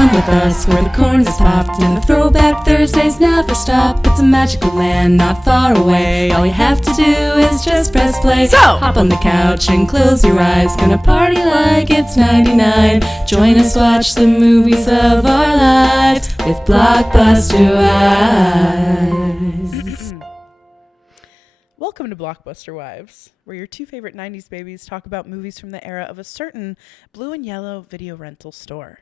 Come with us where the corn is popped and the throwback Thursdays never stop. It's a magical land not far away. All you have to do is just press play. So hop on the couch and close your eyes. Gonna party like it's 99. Join us, watch the movies of our lives with Blockbuster Wives. Welcome to Blockbuster Wives, where your two favorite 90s babies talk about movies from the era of a certain blue and yellow video rental store.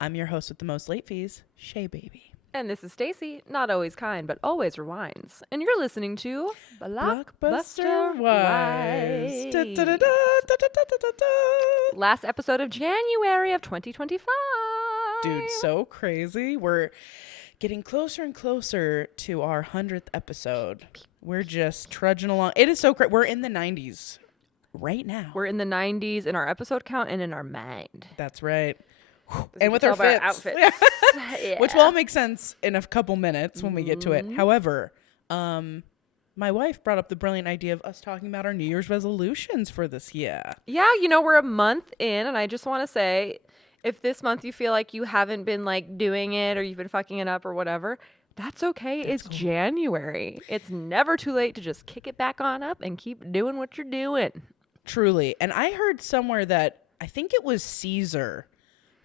I'm your host with the most late fees, Shea Baby. And this is Stacy, not always kind, but always rewinds. And you're listening to Blockbuster Wives. Da, da, da, da, da, da, da, da, da. Last episode of January of 2025. Dude, so crazy. We're getting closer and closer to our 100th episode. We're just trudging along. It is so crazy. We're in the 90s right now. We're in the 90s in our episode count and in our mind. That's right. And with our outfits. Yeah. Which will all make sense in a couple minutes when we get to it. However, my wife brought up the brilliant idea of us talking about our New Year's resolutions for this year. Yeah, you know, we're a month in, and I just want to say, if this month you feel like you haven't been like doing it or you've been fucking it up or whatever, that's okay. It's cool. January. It's never too late to just kick it back on up and keep doing what you're doing. Truly. And I heard somewhere that I think it was Caesar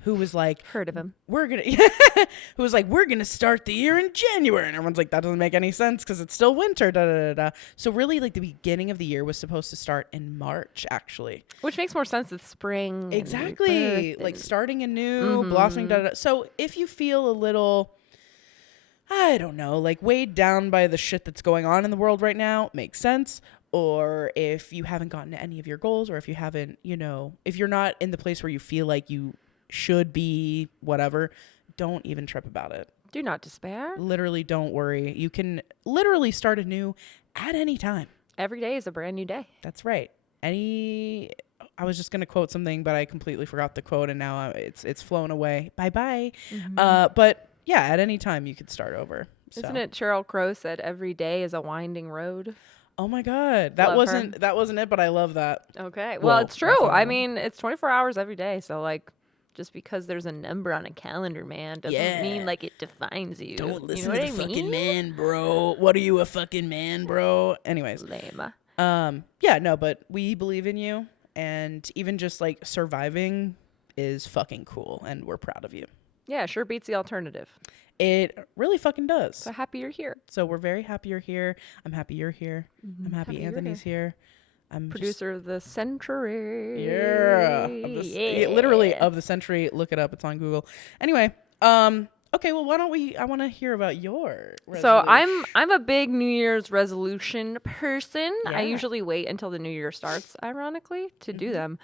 who was like, heard of him. We're gonna start the year in January, and everyone's like, that doesn't make any sense because it's still winter. Da, da, da, da. So really, like the beginning of the year was supposed to start in March, actually, which makes more sense. It's spring, exactly, like starting anew, blossoming. Da, da, da. So if you feel a little, I don't know, like weighed down by the shit that's going on in the world right now, makes sense. Or if you haven't gotten to any of your goals, or if you haven't, you know, if you're not in the place where you feel like you should be, whatever, don't even trip about it. Do not despair. Literally, don't worry. You can literally start anew at any time. Every day is a brand new day. That's right. I was just going to quote something, but I completely forgot the quote, and now it's flown away. Bye-bye. Mm-hmm. But yeah, at any time you could start over. Isn't it Sheryl Crow said every day is a winding road? Oh my God. That wasn't it, but I love that. Okay. Well, it's true. I mean, it's 24 hours every day. So like, just because there's a number on a calendar, man, doesn't mean like it defines you. Don't listen to the fucking man, bro. What are you, a fucking man, bro? Anyways. Lame. Yeah, no, but we believe in you, and even just like surviving is fucking cool, and we're proud of you. Yeah, sure beats the alternative. It really fucking does. So happy you're here. So we're very happy you're here. I'm happy you're here. Mm-hmm. I'm happy Anthony's here. I'm producer of the century. Yeah. Literally of the century. Look it up. It's on Google. Anyway, okay, well, I want to hear about your resolution. So I'm a big New Year's resolution person. Yeah. I usually wait until the new year starts, ironically, to do them.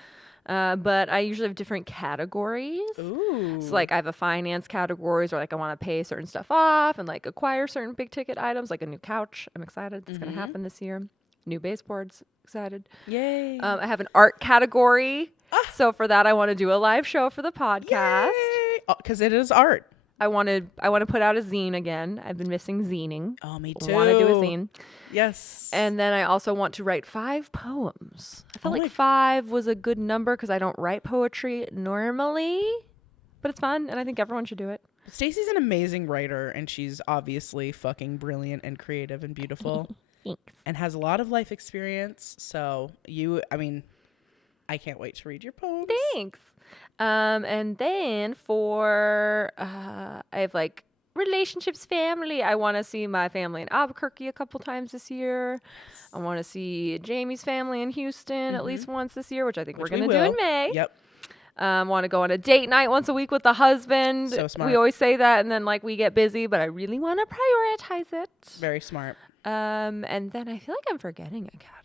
But I usually have different categories. Ooh. So like I have a finance categories where like I want to pay certain stuff off and like acquire certain big ticket items, like a new couch. I'm excited. It's going to happen this year. New baseboards. Excited. Yay. I have an art category. So for that, I want to do a live show for the podcast. Because it is art. I want to put out a zine again. I've been missing zining. Oh, me too. I want to do a zine. Yes. And then I also want to write 5 poems. I felt like 5 was a good number because I don't write poetry normally, but it's fun, and I think everyone should do it. Stacey's an amazing writer, and she's obviously fucking brilliant and creative and beautiful. Thanks. And has a lot of life experience. So I can't wait to read your poems. Thanks. And then for I have like relationships, family. I want to see my family in Albuquerque a couple times this year. I want to see Jamie's family in Houston at least once this year, which I think we're going to do in May. Yep. Want to go on a date night once a week with the husband. So smart. We always say that, and then like we get busy, but I really want to prioritize it. Very smart. And then I feel like I'm forgetting a category.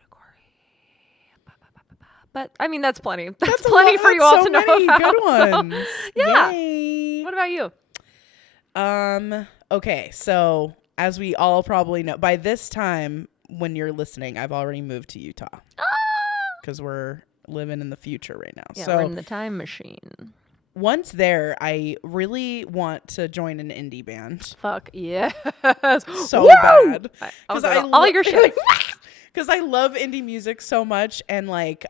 But I mean, that's plenty. That's plenty for you all to know about. Good ones. Yeah. Yay. What about you? Okay. So as we all probably know, by this time when you're listening, I've already moved to Utah because we're living in the future right now. Yeah, so we're in the time machine. Once there, I really want to join an indie band. Fuck yes. So bad. Because all your shit. Because I love indie music so much, and like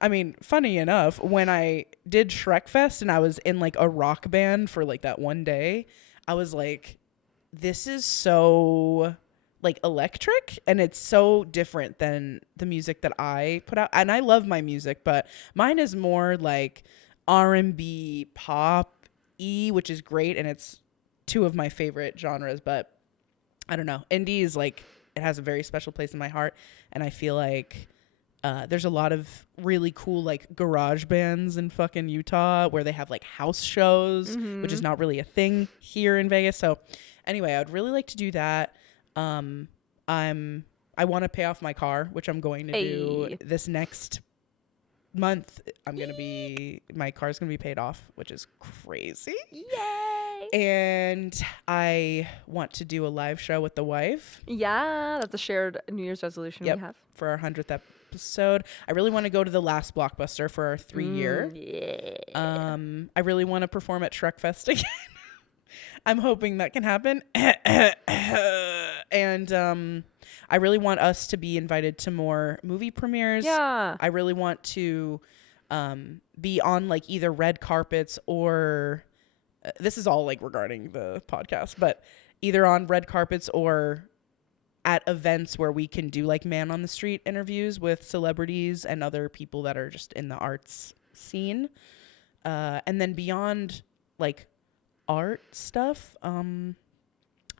I mean, funny enough, when I did Shrek Fest and I was in like a rock band for like that one day, I was like, this is so like electric and it's so different than the music that I put out. And I love my music, but mine is more like R&B pop-y, which is great. And it's two of my favorite genres, but I don't know. Indie is like, it has a very special place in my heart. And I feel like there's a lot of really cool like garage bands in fucking Utah where they have like house shows, which is not really a thing here in Vegas. So anyway, I would really like to do that. I want to pay off my car, which I'm going to do this next month. My car's going to be paid off, which is crazy. Yay! And I want to do a live show with the wife. Yeah, that's a shared New Year's resolution we have. For our 100th episode. I really want to go to the last Blockbuster for our 3-year. Yeah. I really want to perform at Shrek Fest again. I'm hoping that can happen. And I really want us to be invited to more movie premieres. Yeah. I really want to be on like either red carpets or this is all like regarding the podcast, but either on red carpets or at events where we can do like man on the street interviews with celebrities and other people that are just in the arts scene. And then beyond like art stuff,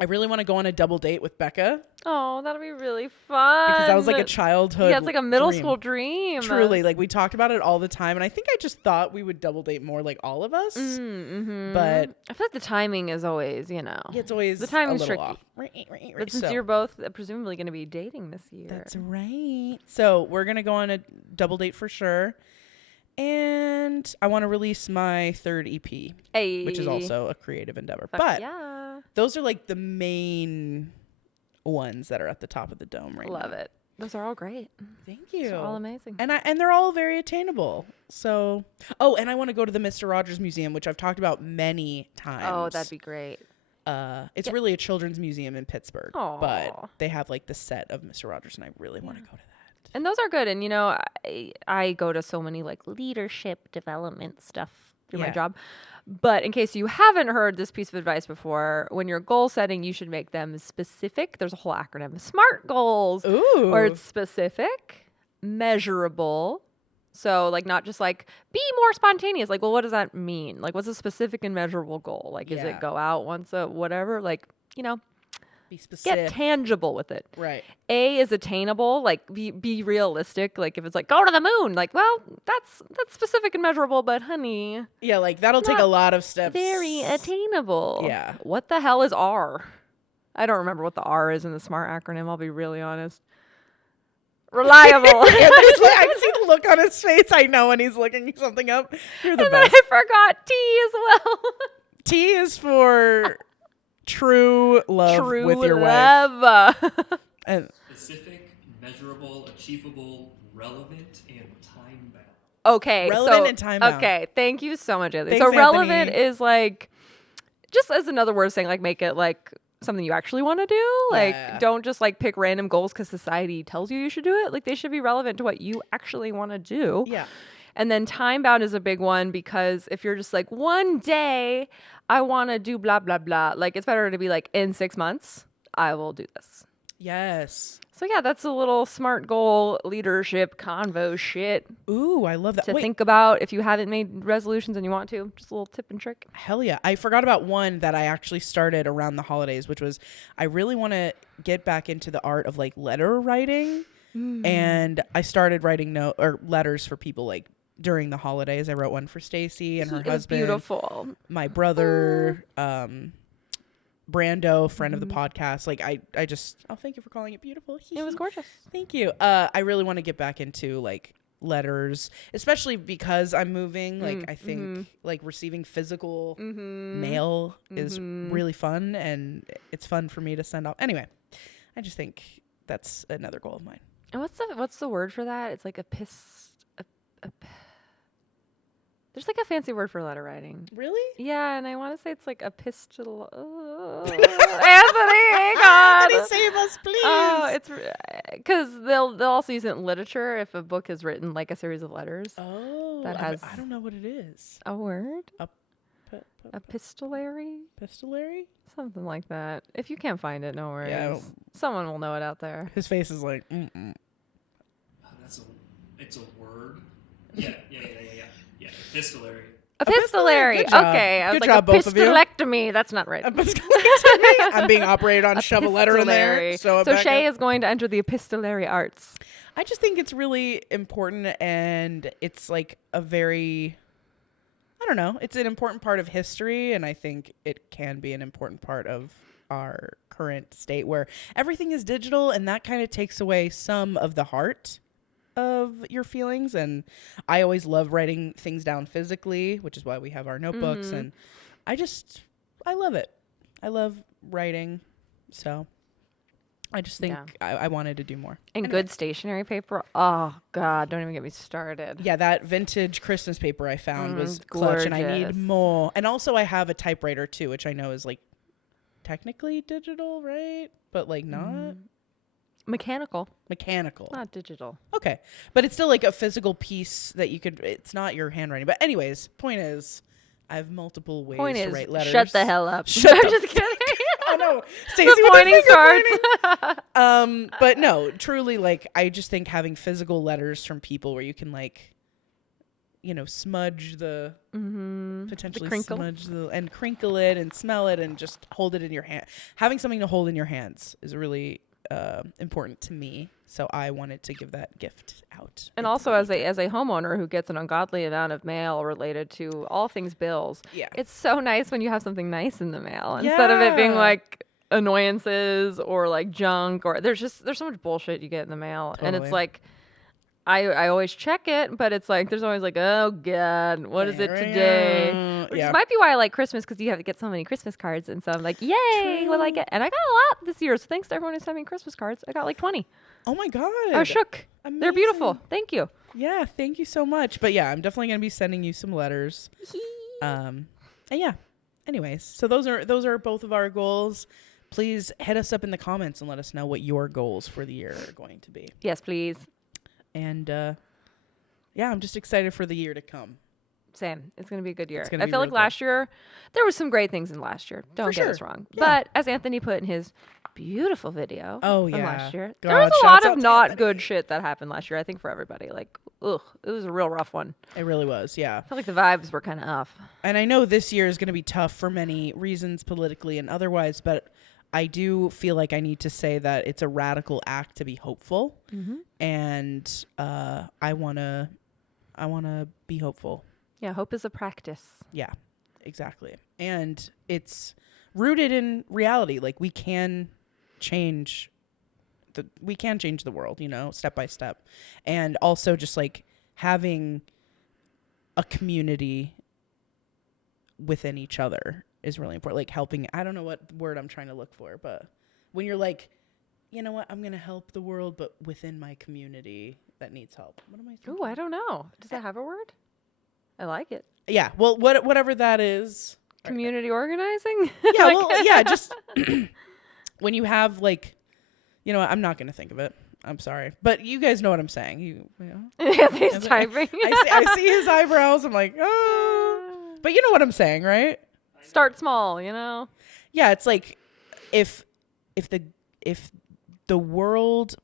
I really want to go on a double date with Becca. Oh, that'll be really fun. Because that was like a childhood. Yeah, it's like a middle school dream. Truly, like we talked about it all the time, and I think I just thought we would double date more, like all of us. But I feel like the timing is always, yeah, it's always the timing's a little tricky. off. Right. But since you're both presumably going to be dating this year, That's right. So we're gonna go on a double date for sure. And I want to release my 3rd EP, which is also a creative endeavor. But those are like the main ones that are at the top of the dome right now. Love it. Those are all great. Thank you. They're all amazing. And they're all very attainable. So, and I want to go to the Mr. Rogers Museum, which I've talked about many times. Oh, that'd be great. It's really a children's museum in Pittsburgh, Aww. but they have like the set of Mr. Rogers, and I really want to go to that. And those are good. And, you know, I go to so many like leadership development stuff through my job. But in case you haven't heard this piece of advice before, when you're goal setting, you should make them specific. There's a whole acronym, SMART goals. Ooh. Or it's specific, measurable. So like not just like be more spontaneous. Like, well, what does that mean? Like, what's a specific and measurable goal? Like, is it go out once a whatever? Like, you know. Be specific. Get tangible with it. Right. A is attainable. Like be realistic. Like if it's like go to the moon. Like well that's specific and measurable. But honey, yeah, like that'll take a lot of steps. Very attainable. Yeah. What the hell is R? I don't remember what the R is in the SMART acronym. I'll be really honest. Reliable. I can see the look on his face. I know when he's looking something up. You're the and best. then I forgot T as well. T is for true love with your wife. And specific, measurable, achievable, relevant, and time bound. Okay. Relevant and time bound. Okay. Thank you so much, Anthony. Thanks, so relevant Anthony. is like, just as another word of saying like make it like something you actually want to do. Like don't just like pick random goals because society tells you should do it. Like they should be relevant to what you actually want to do. Yeah. And then time bound is a big one because if you're just like one day I want to do blah, blah, blah. Like it's better to be like in 6 months, I will do this. Yes. So yeah, that's a little SMART goal leadership convo shit Ooh, I love that. to think about if you haven't made resolutions and you want to. Just a little tip and trick. Hell yeah. I forgot about one that I actually started around the holidays, which was I really want to get back into the art of like letter writing. And I started writing letters for people like during the holidays. I wrote one for Stacy and her husband. Beautiful. My brother, Brando, friend of the podcast. Like I just, thank you for calling it beautiful. It was gorgeous. Thank you. I really want to get back into like letters, especially because I'm moving. Like I think like receiving physical mail is really fun, and it's fun for me to send off. Anyway, I just think that's another goal of mine. And what's the word for that? It's like there's like a fancy word for letter writing. Really? Yeah, and I want to say it's like epistle. Anthony, God. Anthony, save us, please. Oh, it's because they'll also use it in literature if a book is written like a series of letters. Oh, that has I don't know what it is. a word. P- Epistolary? Epistolary? Something like that. If you can't find it, no worries. Yeah. Someone will know it out there. His face is like, It's a word. Yeah. Epistolary. Epistolary. Good job. Okay. I was Good like, job, both of you. epistolectomy. That's not right. I'm being operated on. Shove a letter in there. So Shea is going to enter the epistolary arts. I just think it's really important, and it's like a very, I don't know, it's an important part of history, and I think it can be an important part of our current state where everything is digital, and that kind of takes away some of the heart of your feelings. And I always love writing things down physically, which is why we have our notebooks, and I love it. I love writing, so I just think I wanted to do more. And good stationery paper. Oh, God. Don't even get me started. Yeah, that vintage Christmas paper I found was clutch, and I need more. And also I have a typewriter too, which I know is like technically digital, right? But like not. Mechanical. Not digital. Okay. But it's still like a physical piece that you could, it's not your handwriting. But anyways, point is, I have multiple ways to write letters. Shut the hell up. Shut I'm the just kidding. I know. Stacey The with pointing the cards. But no, truly, like, I just think having physical letters from people where you can, like, you know, smudge the, potentially smudge the, and crinkle it and smell it and just hold it in your hand. Having something to hold in your hands is really important to me. So I wanted to give that gift out. And also as a homeowner who gets an ungodly amount of mail related to all things bills, it's so nice when you have something nice in the mail instead of it being like annoyances or like junk, or there's so much bullshit you get in the mail. Totally. And it's like I always check it, but it's like there's always like, oh God, what is it today? Which might be why I like Christmas, because you have to get so many Christmas cards, and so I'm like, yay, what I get? And I got a lot this year, so thanks to everyone who sent me Christmas cards. I got like 20. Oh my God. I was shook. Amazing. They're beautiful. Thank you. Yeah, thank you so much. But yeah, I'm definitely gonna be sending you some letters. And yeah. Anyways, so those are both of our goals. Please hit us up in the comments and let us know what your goals for the year are going to be. Yes, please. And yeah, I'm just excited for the year to come. Same. It's going to be a good year. I feel like last year, there was some great things in last year. Don't get us wrong. Yeah. But as Anthony put in his beautiful video from last year, there was a lot of not good shit that happened last year, I think, for everybody. Like, ugh, it was a real rough one. It really was, yeah. I feel like the vibes were kind of off. And I know this year is going to be tough for many reasons, politically and otherwise, but I do feel like I need to say that it's a radical act to be hopeful, and I wanna be hopeful. Yeah, hope is a practice. Yeah, exactly, and it's rooted in reality. Like we can change the world, you know, step by step, and also just like having a community within each other is really important. Like helping, I don't know what word I'm trying to look for, but when you're like, you know what, I'm going to help the world, but within my community that needs help. What am I thinking? Ooh, I don't know. Does that have a word? I like it. Yeah. Well, whatever that is. Community organizing? Yeah. Well, yeah. Just when you have like, you know what, I'm not going to think of it. I'm sorry. But you guys know what I'm saying. You know? Yeah, he's typing. I see his eyebrows. I'm like, oh. But you know what I'm saying, right? Start small, you know? Yeah, it's like if the world,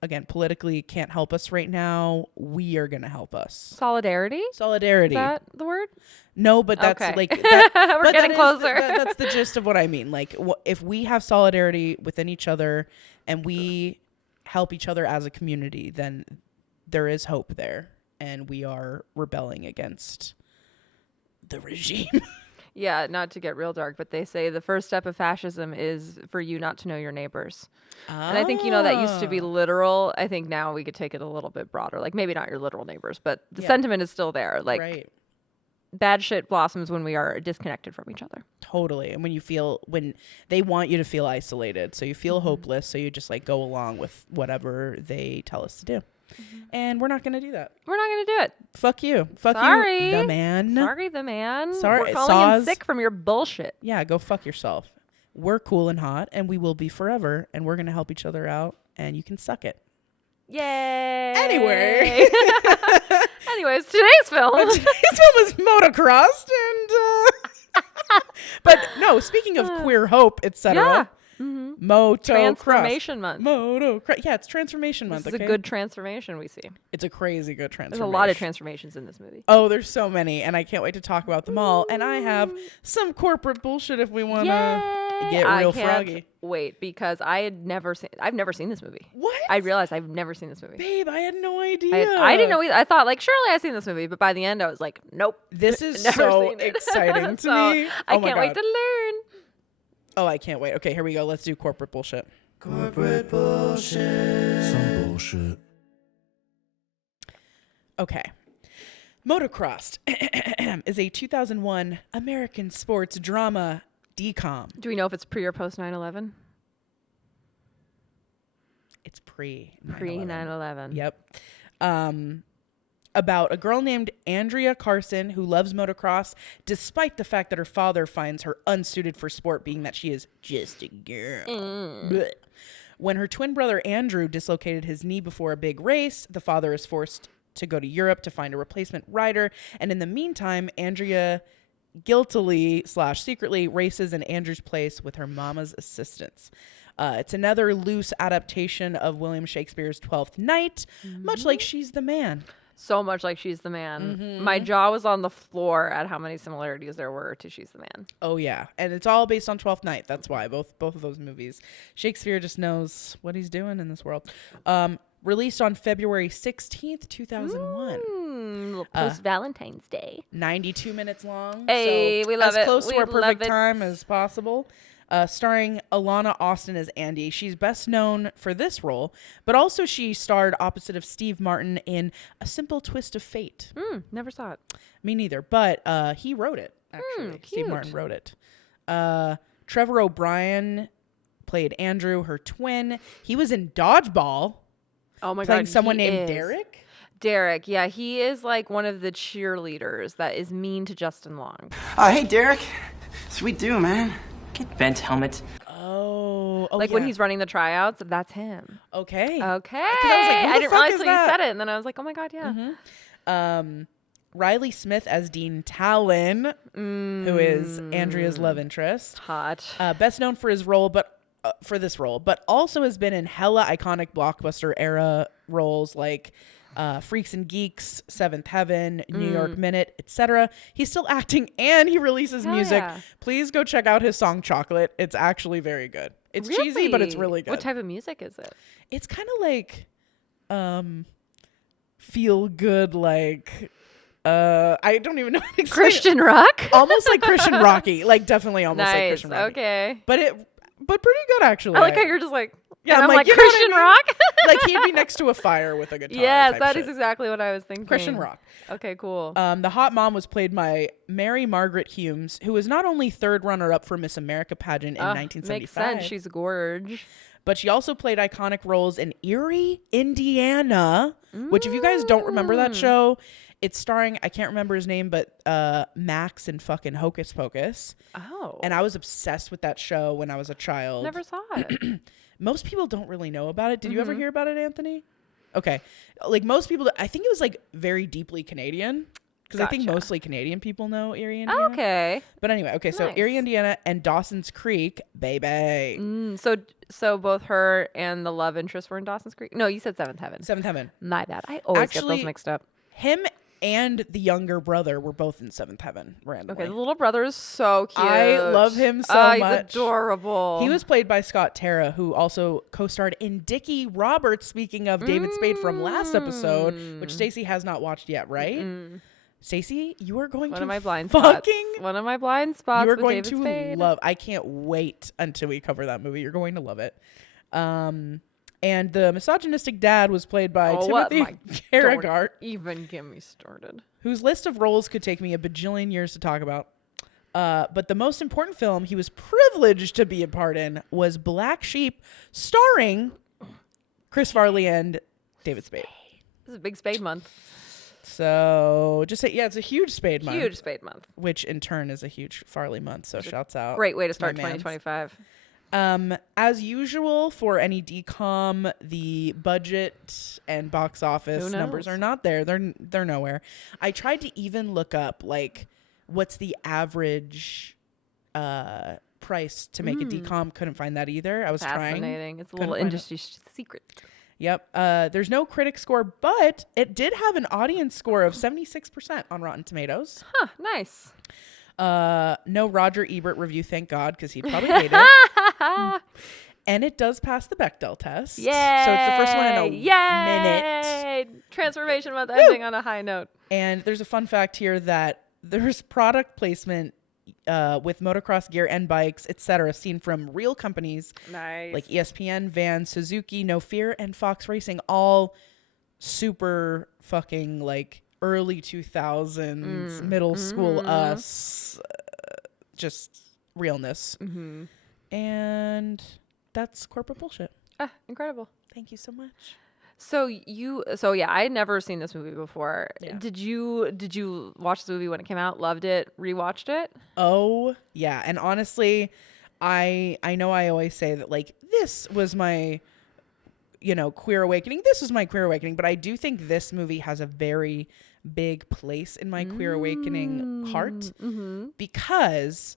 again, politically can't help us right now, we are going to help us. Solidarity? Is that the word? No, but that's okay. like that, we're getting closer. That's the gist of what I mean. Like if we have solidarity within each other and we help each other as a community, then there is hope there, and we are rebelling against the regime. Yeah, not to get real dark, but they say the first step of fascism is for you not to know your neighbors. And I think, you know, that used to be literal. I think now we could take it a little bit broader. Like maybe not your literal neighbors, but the sentiment is still there. Like bad shit blossoms when we are disconnected from each other. Totally. And when they want you to feel isolated, so you feel hopeless, so you just like go along with whatever they tell us to do. And we're not going to do that. We're not going to do it. Fuck you. Fuck Sorry. you, the man. Sorry, the man. Sorry. We're calling in sick from your bullshit. Yeah, go fuck yourself. we're cool and hot, and we will be forever, and we're going to help each other out, and you can suck it. Yay! Anyway. Anyways, today's film. Today's film is Motorcrossed, and but no, speaking of queer hope, etc. Yeah. Motocross. Transformation month. Yeah, it's transformation month. This is a good transformation we see. It's a crazy good transformation. There's a lot of transformations in this movie. Oh, there's so many, and I can't wait to talk about them all. And I have some corporate bullshit if we want to get real froggy. Wait, because I've never seen this movie. What? I realized I've never seen this movie. Babe, I had no idea. I didn't know either. I thought, like, surely I've seen this movie, but by the end I was like, nope. This is never so seen it. exciting to So me. I can't wait to learn. Oh, I can't wait. Okay, here we go. Let's do corporate bullshit. Corporate bullshit. Some bullshit. Okay. Motorcrossed is a 2001 American sports drama DCOM. Do we know if it's pre or post 9/11? It's pre 9/11. Yep. About a girl named Andrea Carson who loves motocross despite the fact that her father finds her unsuited for sport, being that she is just a girl. Blech. When her twin brother Andrew dislocated his knee before a big race, the father is forced to go to Europe to find a replacement rider, and in the meantime, Andrea guiltily/secretly races in Andrew's place with her mama's assistance. It's another loose adaptation of William Shakespeare's Twelfth Night, much like She's the Man. So much like She's the Man. My jaw was on the floor at how many similarities there were to She's the Man. Oh yeah, and it's all based on Twelfth Night. That's why both of those movies. Shakespeare just knows what he's doing in this world. Released on February 16th, 2001. Post Valentine's Day. 92 minutes long. Hey, so we love as it. close to We our perfect love it. time as possible. Starring Alana Austin as Andy. She's best known for this role, but also she starred opposite of Steve Martin in A Simple Twist of Fate. Never saw it. Me neither, but he wrote it, actually. Steve cute. Martin wrote it. Trevor O'Brien played Andrew, her twin. He was in Dodgeball. Oh my playing God. someone he named is. Derek. Derek, yeah, he is like one of the cheerleaders that is mean to Justin Long. Hey, Derek. Sweet do, man. Get vent helmet. Oh, Like when he's running the tryouts, that's him. Okay. Okay. I was like, who the I didn't fuck realize is till you that? said it, and then I was like, oh my God, yeah. Riley Smith as Dean Talon, who is Andrea's love interest. Hot. Best known for his role, but also has been in hella iconic Blockbuster era roles like Freaks and Geeks, Seventh Heaven, New York Minute, etc. He's still acting and he releases music. yeah. Please go check out his song Chocolate. It's actually very good. It's cheesy, but it's really good. What type of music is it? It's kind of like feel good, like I don't even know how to explain it. Christian rock? Almost like Christian Rocky, like definitely almost like Nice. Christian Rocky. Okay. But pretty good actually. I like how you're just like, Yeah, and I'm I'm like like, you know what I Christian mean? rock? like he'd be next to a fire with a guitar. Yes, type that shit. is exactly what I was thinking. Christian rock. Okay, cool. The hot mom was played by Mary Margaret Humes, who was not only third runner-up for Miss America pageant in 1975, Makes sense. She's a gorge. but she also played iconic roles in Erie, Indiana, which if you guys don't remember that show, it's starring, I can't remember his name, but Max and fucking Hocus Pocus. Oh. And I was obsessed with that show when I was a child. Never saw it. Most people don't really know about it. Did you ever hear about it, Anthony? Okay. Like most people, I think it was like very deeply Canadian. Because I think Gotcha. mostly Canadian people know Erie, Indiana. Okay. But anyway, okay, so Nice. Erie, Indiana and Dawson's Creek, baby. So both her and the love interest were in Dawson's Creek? No, you said Seventh Heaven. Seventh Heaven. My bad. I always get Actually, those mixed up. Him and the younger brother were both in Seventh Heaven, randomly. Okay, the little brother is so cute. I love him so He's much. adorable. He was played by Scott Terra, who also co-starred in Dickie Roberts, speaking of David Spade from last episode, which Stacy has not watched yet, right? Stacy, you are going one to of my blind fucking spots. One of my blind spots. you are with going David to Spade. love. I can't wait until we cover that movie. You're going to love it. And the misogynistic dad was played by Timothy Carragher, Don't even get me started. whose list of roles could take me a bajillion years to talk about. But the most important film he was privileged to be a part in was Black Sheep, starring Chris Farley and David Spade. This is a big Spade month. So just say, yeah, it's a huge spade month. Huge spade month. Which in turn is a huge Farley month. So shouts out. Great way to start my mans. 2025. As usual for any DCOM, the budget and box office numbers are not there. They're nowhere. I tried to even look up like what's the average price to make a DCOM. Couldn't find that either. I was Fascinating. trying. It's a little industry secret. Yep. There's no critic score, but it did have an audience score of 76% on Rotten Tomatoes. Huh, nice. No Roger Ebert review, thank God, because he'd probably hate it. And it does pass the Bechdel test. Yay! So it's the first one in a minute. Transformation month ending on a high note. And there's a fun fact here that there's product placement with motocross gear and bikes, etc., seen from real companies like ESPN, Vans, Suzuki, No Fear, and Fox Racing, all super fucking like early 2000s, middle school us, just realness. And that's corporate bullshit. Incredible. Thank you so much. So yeah, I had never seen this movie before. Yeah. Did you watch the movie when it came out? Loved it? Rewatched it? Oh yeah, and honestly, I know I always say that like this was my, queer awakening. This was my queer awakening, but I do think this movie has a very big place in my queer awakening heart because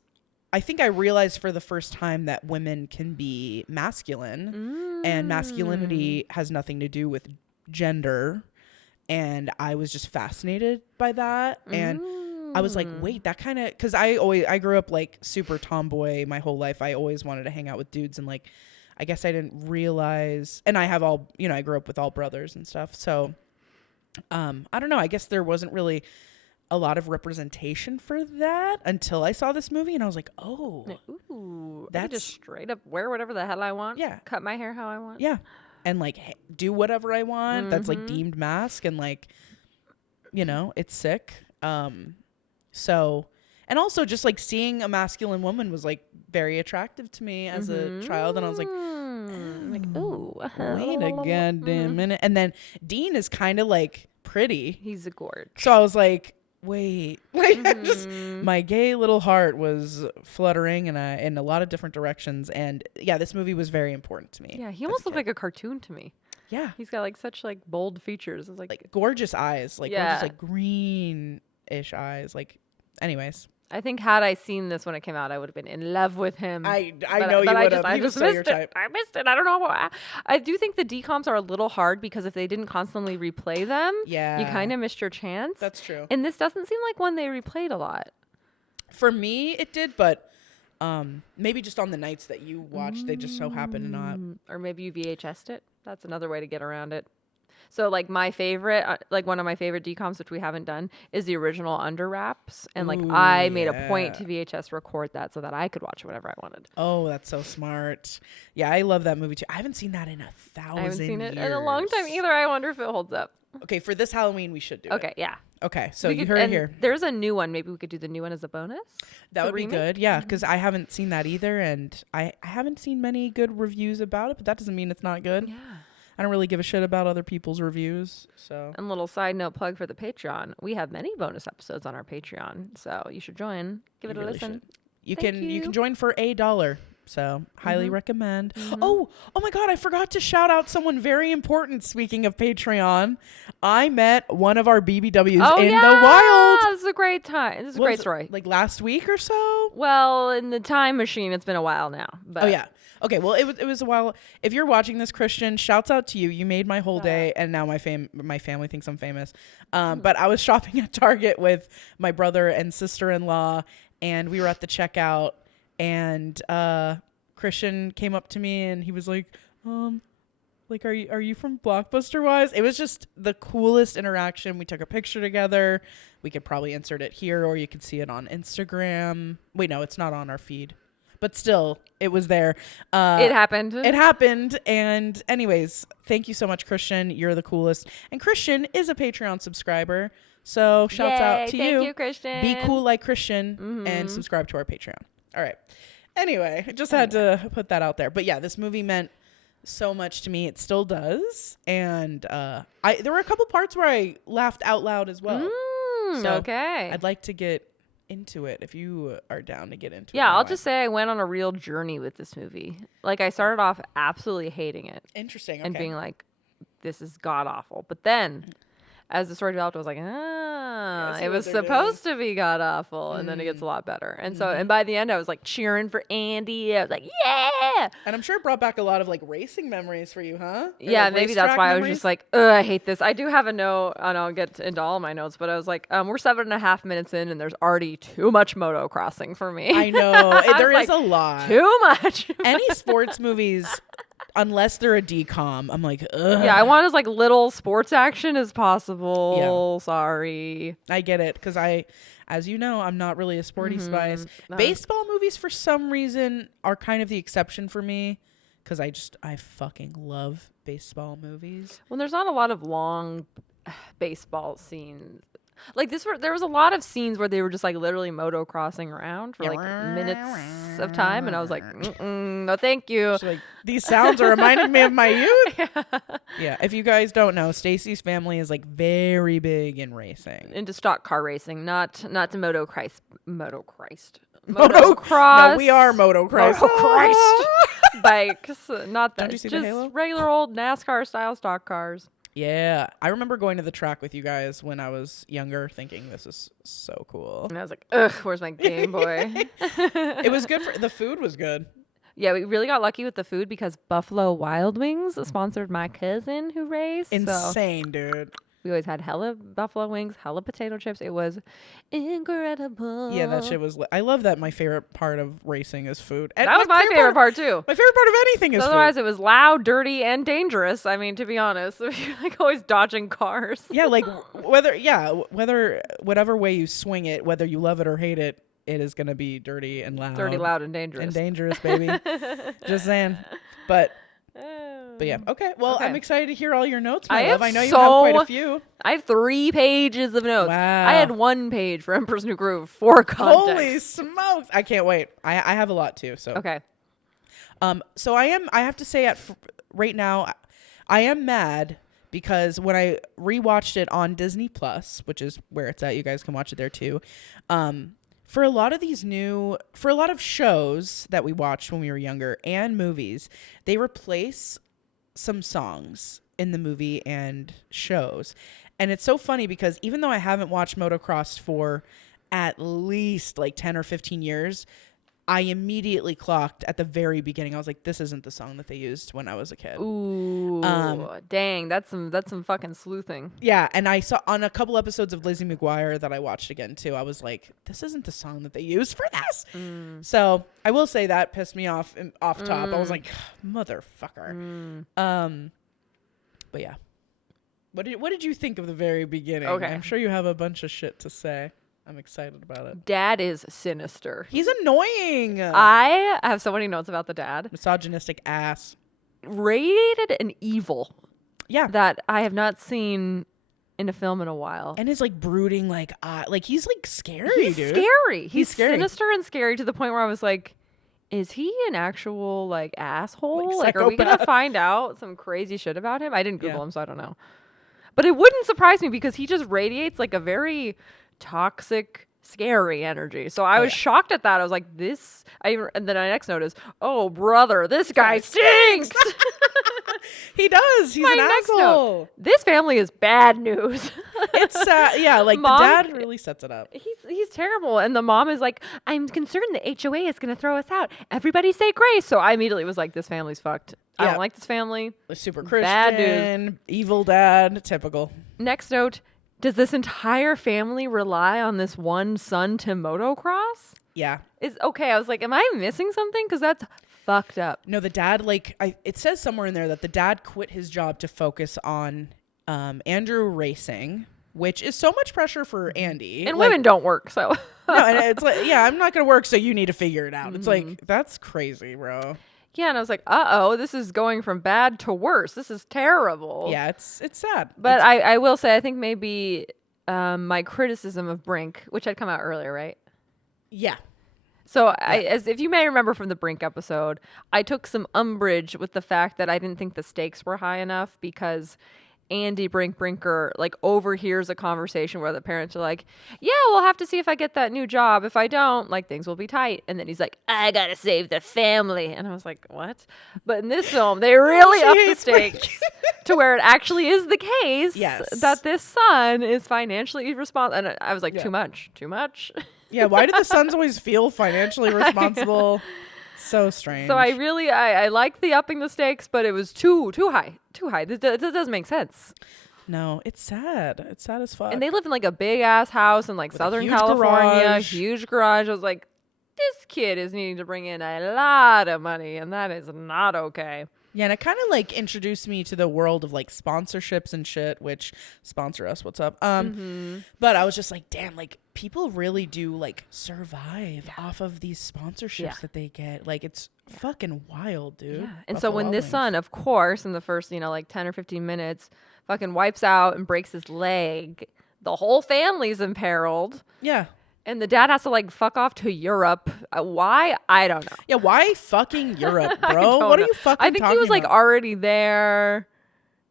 I think I realized for the first time that women can be masculine and masculinity has nothing to do with gender. And I was just fascinated by that. And I was like, wait, that kind of, because I grew up like super tomboy my whole life. I always wanted to hang out with dudes. And like, I guess I didn't realize, and I have all, I grew up with all brothers and stuff. So I don't know. I guess there wasn't really a lot of representation for that until I saw this movie and I was like, oh, that's just straight up wear whatever the hell I want. Yeah. Cut my hair how I want. Yeah. And like do whatever I want. That's like deemed mask and like, it's sick. So, and also just like seeing a masculine woman was like very attractive to me as a child. And I was like, wait a goddamn minute. And then Dean is kind of like pretty. He's a gorge. So I was like, wait, like just my gay little heart was fluttering in a lot of different directions. And yeah, this movie was very important to me. Yeah, he almost looked like a cartoon to me. Yeah, he's got like such like bold features. It's like gorgeous eyes, like gorgeous like greenish eyes. Like, anyways. I think had I seen this when it came out, I would have been in love with him. I know you would have. I just missed it. I missed it. I don't know why. I do think the DCOMs are a little hard because if they didn't constantly replay them, you kind of missed your chance. That's true. And this doesn't seem like one they replayed a lot. For me, it did, but maybe just on the nights that you watched, they just so happened to not. Or maybe you VHS'd it. That's another way to get around it. So like my favorite, like one of my favorite DCOMs, which we haven't done, is the original Under Wraps. And like I made a point to VHS record that so that I could watch whatever I wanted. Oh, that's so smart. Yeah, I love that movie too. I haven't seen that in 1,000 years. I haven't seen it in a long time either. I wonder if it holds up. Okay, for this Halloween, we should do it. Okay, yeah. Okay, so you heard it here. There's a new one. Maybe we could do the new one as a bonus. That would be good. Yeah, because I haven't seen that either. And I haven't seen many good reviews about it, but that doesn't mean it's not good. Yeah. I don't really give a shit about other people's reviews. So, and little side note plug for the Patreon. We have many bonus episodes on our Patreon, so you should join. Give it a listen. You can join for $1. So highly recommend. Oh my God, I forgot to shout out someone very important. Speaking of Patreon, I met one of our BBWs in the wild. This is a great time. This is a great story. Like last week or so? Well, in the time machine, it's been a while now. But oh yeah. Okay, well, it was a while. If you're watching this, Christian, shouts out to you. You made my whole day, and now my family thinks I'm famous. But I was shopping at Target with my brother and sister-in-law, and we were at the checkout, and Christian came up to me, and he was like, are you from Blockbuster Wise? It was just the coolest interaction. We took a picture together. We could probably insert it here, or you could see it on Instagram. Wait, no, it's not on our feed. But still, it was there. It happened. It happened. And anyways, thank you so much, Christian. You're the coolest. And Christian is a Patreon subscriber. So shouts out to you. Thank you, Christian. Be cool like Christian and subscribe to our Patreon. All right. Anyway, I just had to put that out there. But yeah, this movie meant so much to me. It still does. And there were a couple parts where I laughed out loud as well. So Okay. I'd like to get into it if you are down to get into it. Yeah, I'll now. just say I went on a real journey with this movie. Like, I started off absolutely hating it Interesting. and okay. being like, this is god awful. But then, as the story developed, I was like, I see it what was they're supposed to be god awful. And then it gets a lot better. And so, and by the end, I was like cheering for Andy. I was like, yeah. And I'm sure it brought back a lot of like racing memories for you, huh? Or, Yeah, like, maybe that's racetrack why I was memories? just like, ugh, I hate this. I do have a note, and I'll get into all my notes, but I was like, we're 7.5 minutes in, and there's already too much motocrossing for me. I know. There was is like, a lot. Too much. Any sports movies, unless they're a decom, I'm like, ugh. Yeah, I want as like little sports action as possible. Yeah. Sorry. I get it. Because as you know, I'm not really a sporty spice. No. Baseball movies, for some reason, are kind of the exception for me. Because I fucking love baseball movies. Well, there's not a lot of long baseball scenes. Like there was a lot of scenes where they were just like literally motocrossing around for like minutes of time, and I was like, no, thank you. So, like, these sounds are reminding me of my youth. Yeah. If you guys don't know, Stacy's family is like very big in racing. Into stock car racing, not to motocross. No, Motocross. we are motocross. Bikes, not that. Don't you see the just halo? regular old NASCAR style stock cars. Yeah, I remember going to the track with you guys when I was younger, thinking this is so cool. And I was like, ugh, where's my Game Boy? It was good the food was good. Yeah, we really got lucky with the food because Buffalo Wild Wings sponsored my cousin who raced. So Insane, dude. we always had hella buffalo wings, hella potato chips. It was incredible. Yeah, that shit was. I love that. My favorite part of racing is food. And That was my favorite part too. My favorite part of anything is Otherwise, food. it was loud, dirty, and dangerous. I mean, to be honest, you're like always dodging cars. Yeah, like whatever way you swing it, whether you love it or hate it, it is gonna be dirty and loud. Dirty, loud, and dangerous. And dangerous, baby. Just saying. But yeah, okay. Well, Okay. I'm excited to hear all your notes, my I love. have I know you have quite a so- few. I have 3 pages of notes. Wow. I had 1 page for Emperor's New Groove for context. Holy smokes! I can't wait. I have a lot too. So Okay. So I have to say right now, I am mad because when I rewatched it on Disney Plus, which is where it's at, you guys can watch it there too. For a lot of shows that we watched when we were younger and movies, they replace some songs in the movie and shows. And it's so funny because even though I haven't watched Motorcrossed for at least like 10 or 15 years, I immediately clocked at the very beginning. I was like, this isn't the song that they used when I was a kid. Ooh, dang, that's some fucking sleuthing. Yeah, and I saw on a couple episodes of Lizzie McGuire that I watched again too. I was like, this isn't the song that they used for this. So I will say that pissed me off top. I was like, motherfucker. But yeah, what did you think of the very beginning? Okay. I'm sure you have a bunch of shit to say. I'm excited about it. Dad is sinister. He's annoying. I have so many notes about the dad. Misogynistic ass. Radiated an evil Yeah. that I have not seen in a film in a while. And his like brooding, like he's like scary, He's dude. scary. He's scary. Sinister and scary to the point where I was like, is he an actual like asshole? Like, Like, are we gonna psychopath? find out some crazy shit about him? I didn't Google Yeah. him, so I don't know. But it wouldn't surprise me because he just radiates like a very toxic, scary energy. So I was shocked at that. I was like, and then my next note is, oh brother, this guy stinks. He does. He's an next asshole. note. This family is bad news. It's yeah, like Mom- the dad really sets it up. He's terrible. And the mom is like, I'm concerned the HOA is going to throw us out. Everybody say grace. So I immediately was like, this family's fucked. I Yeah. don't like this family. Super Christian, Bad news. evil dad, typical. Next note, does this entire family rely on this one son to motocross? Yeah. I was like, am I missing something? Because that's fucked up. No, the dad, it says somewhere in there that the dad quit his job to focus on Andrew racing, which is so much pressure for Andy. And Like, women don't work, so. No, and it's like, yeah, I'm not going to work, so you need to figure it out. It's like, that's crazy, bro. Yeah, and I was like, this is going from bad to worse. This is terrible. Yeah, it's sad. But I will say, I think maybe my criticism of Brink, which had come out earlier, right? Yeah. So as if you may remember from the Brink episode, I took some umbrage with the fact that I didn't think the stakes were high enough because Andy Brinker like overhears a conversation where the parents are like, yeah, we'll have to see if I get that new job. If I don't, like things will be tight. And then he's like, I gotta save the family. And I was like, what? But in this film, they really up the stakes to where it actually is the case that this son is financially responsible. And I was like, too much. Yeah, why do the sons always feel financially responsible? So strange. So I like the upping the stakes, but it was too high. This doesn't make sense. No, it's sad. It's sad as fuck. And they live in like a big ass house in like with Southern huge California, garage. huge garage. I was like, this kid is needing to bring in a lot of money, and that is not okay. Yeah, and it kind of like introduced me to the world of like sponsorships and shit, which sponsor us. What's up? But I was just like, damn, like people really do like survive off of these sponsorships that they get. Like it's fucking wild, dude. Yeah. And so when this son, of course, in the first, like 10 or 15 minutes, fucking wipes out and breaks his leg, the whole family's imperiled. Yeah. And the dad has to like fuck off to Europe. Why? I don't know. Yeah, why fucking Europe, bro? What are you fucking I think talking he was like about? already there,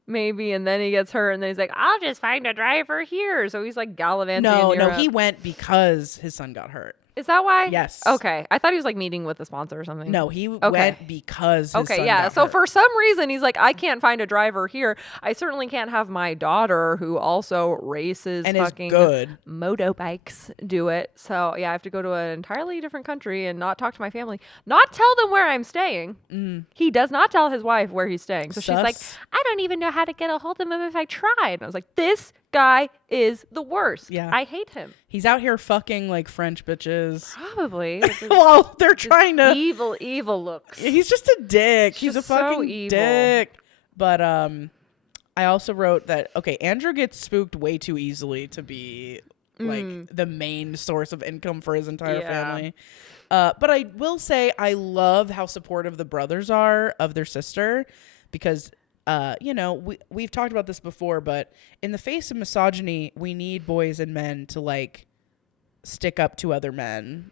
maybe, and then he gets hurt, and then he's like, I'll just find a driver here. So he's like gallivanting in Europe. No, he went because his son got hurt. Is that why? Yes. Okay. I thought he was like meeting with a sponsor or something. No, he went because his son got So hurt. for some reason, he's like, I can't find a driver here. I certainly can't have my daughter, who also races and fucking is good motorbikes, do it. So yeah, I have to go to an entirely different country and not talk to my family, not tell them where I'm staying. He does not tell his wife where he's staying. So she's like, I don't even know how to get a hold of him if I tried. And I was like, this guy is the worst. Yeah. I hate him. He's out here fucking like French bitches. Probably. Well, they're trying to evil looks. He's just a dick. He's a just so fucking evil. dick. But I also wrote that Andrew gets spooked way too easily to be like the main source of income for his entire family. But I will say I love how supportive the brothers are of their sister because we've talked about this before, but in the face of misogyny, we need boys and men to like stick up to other men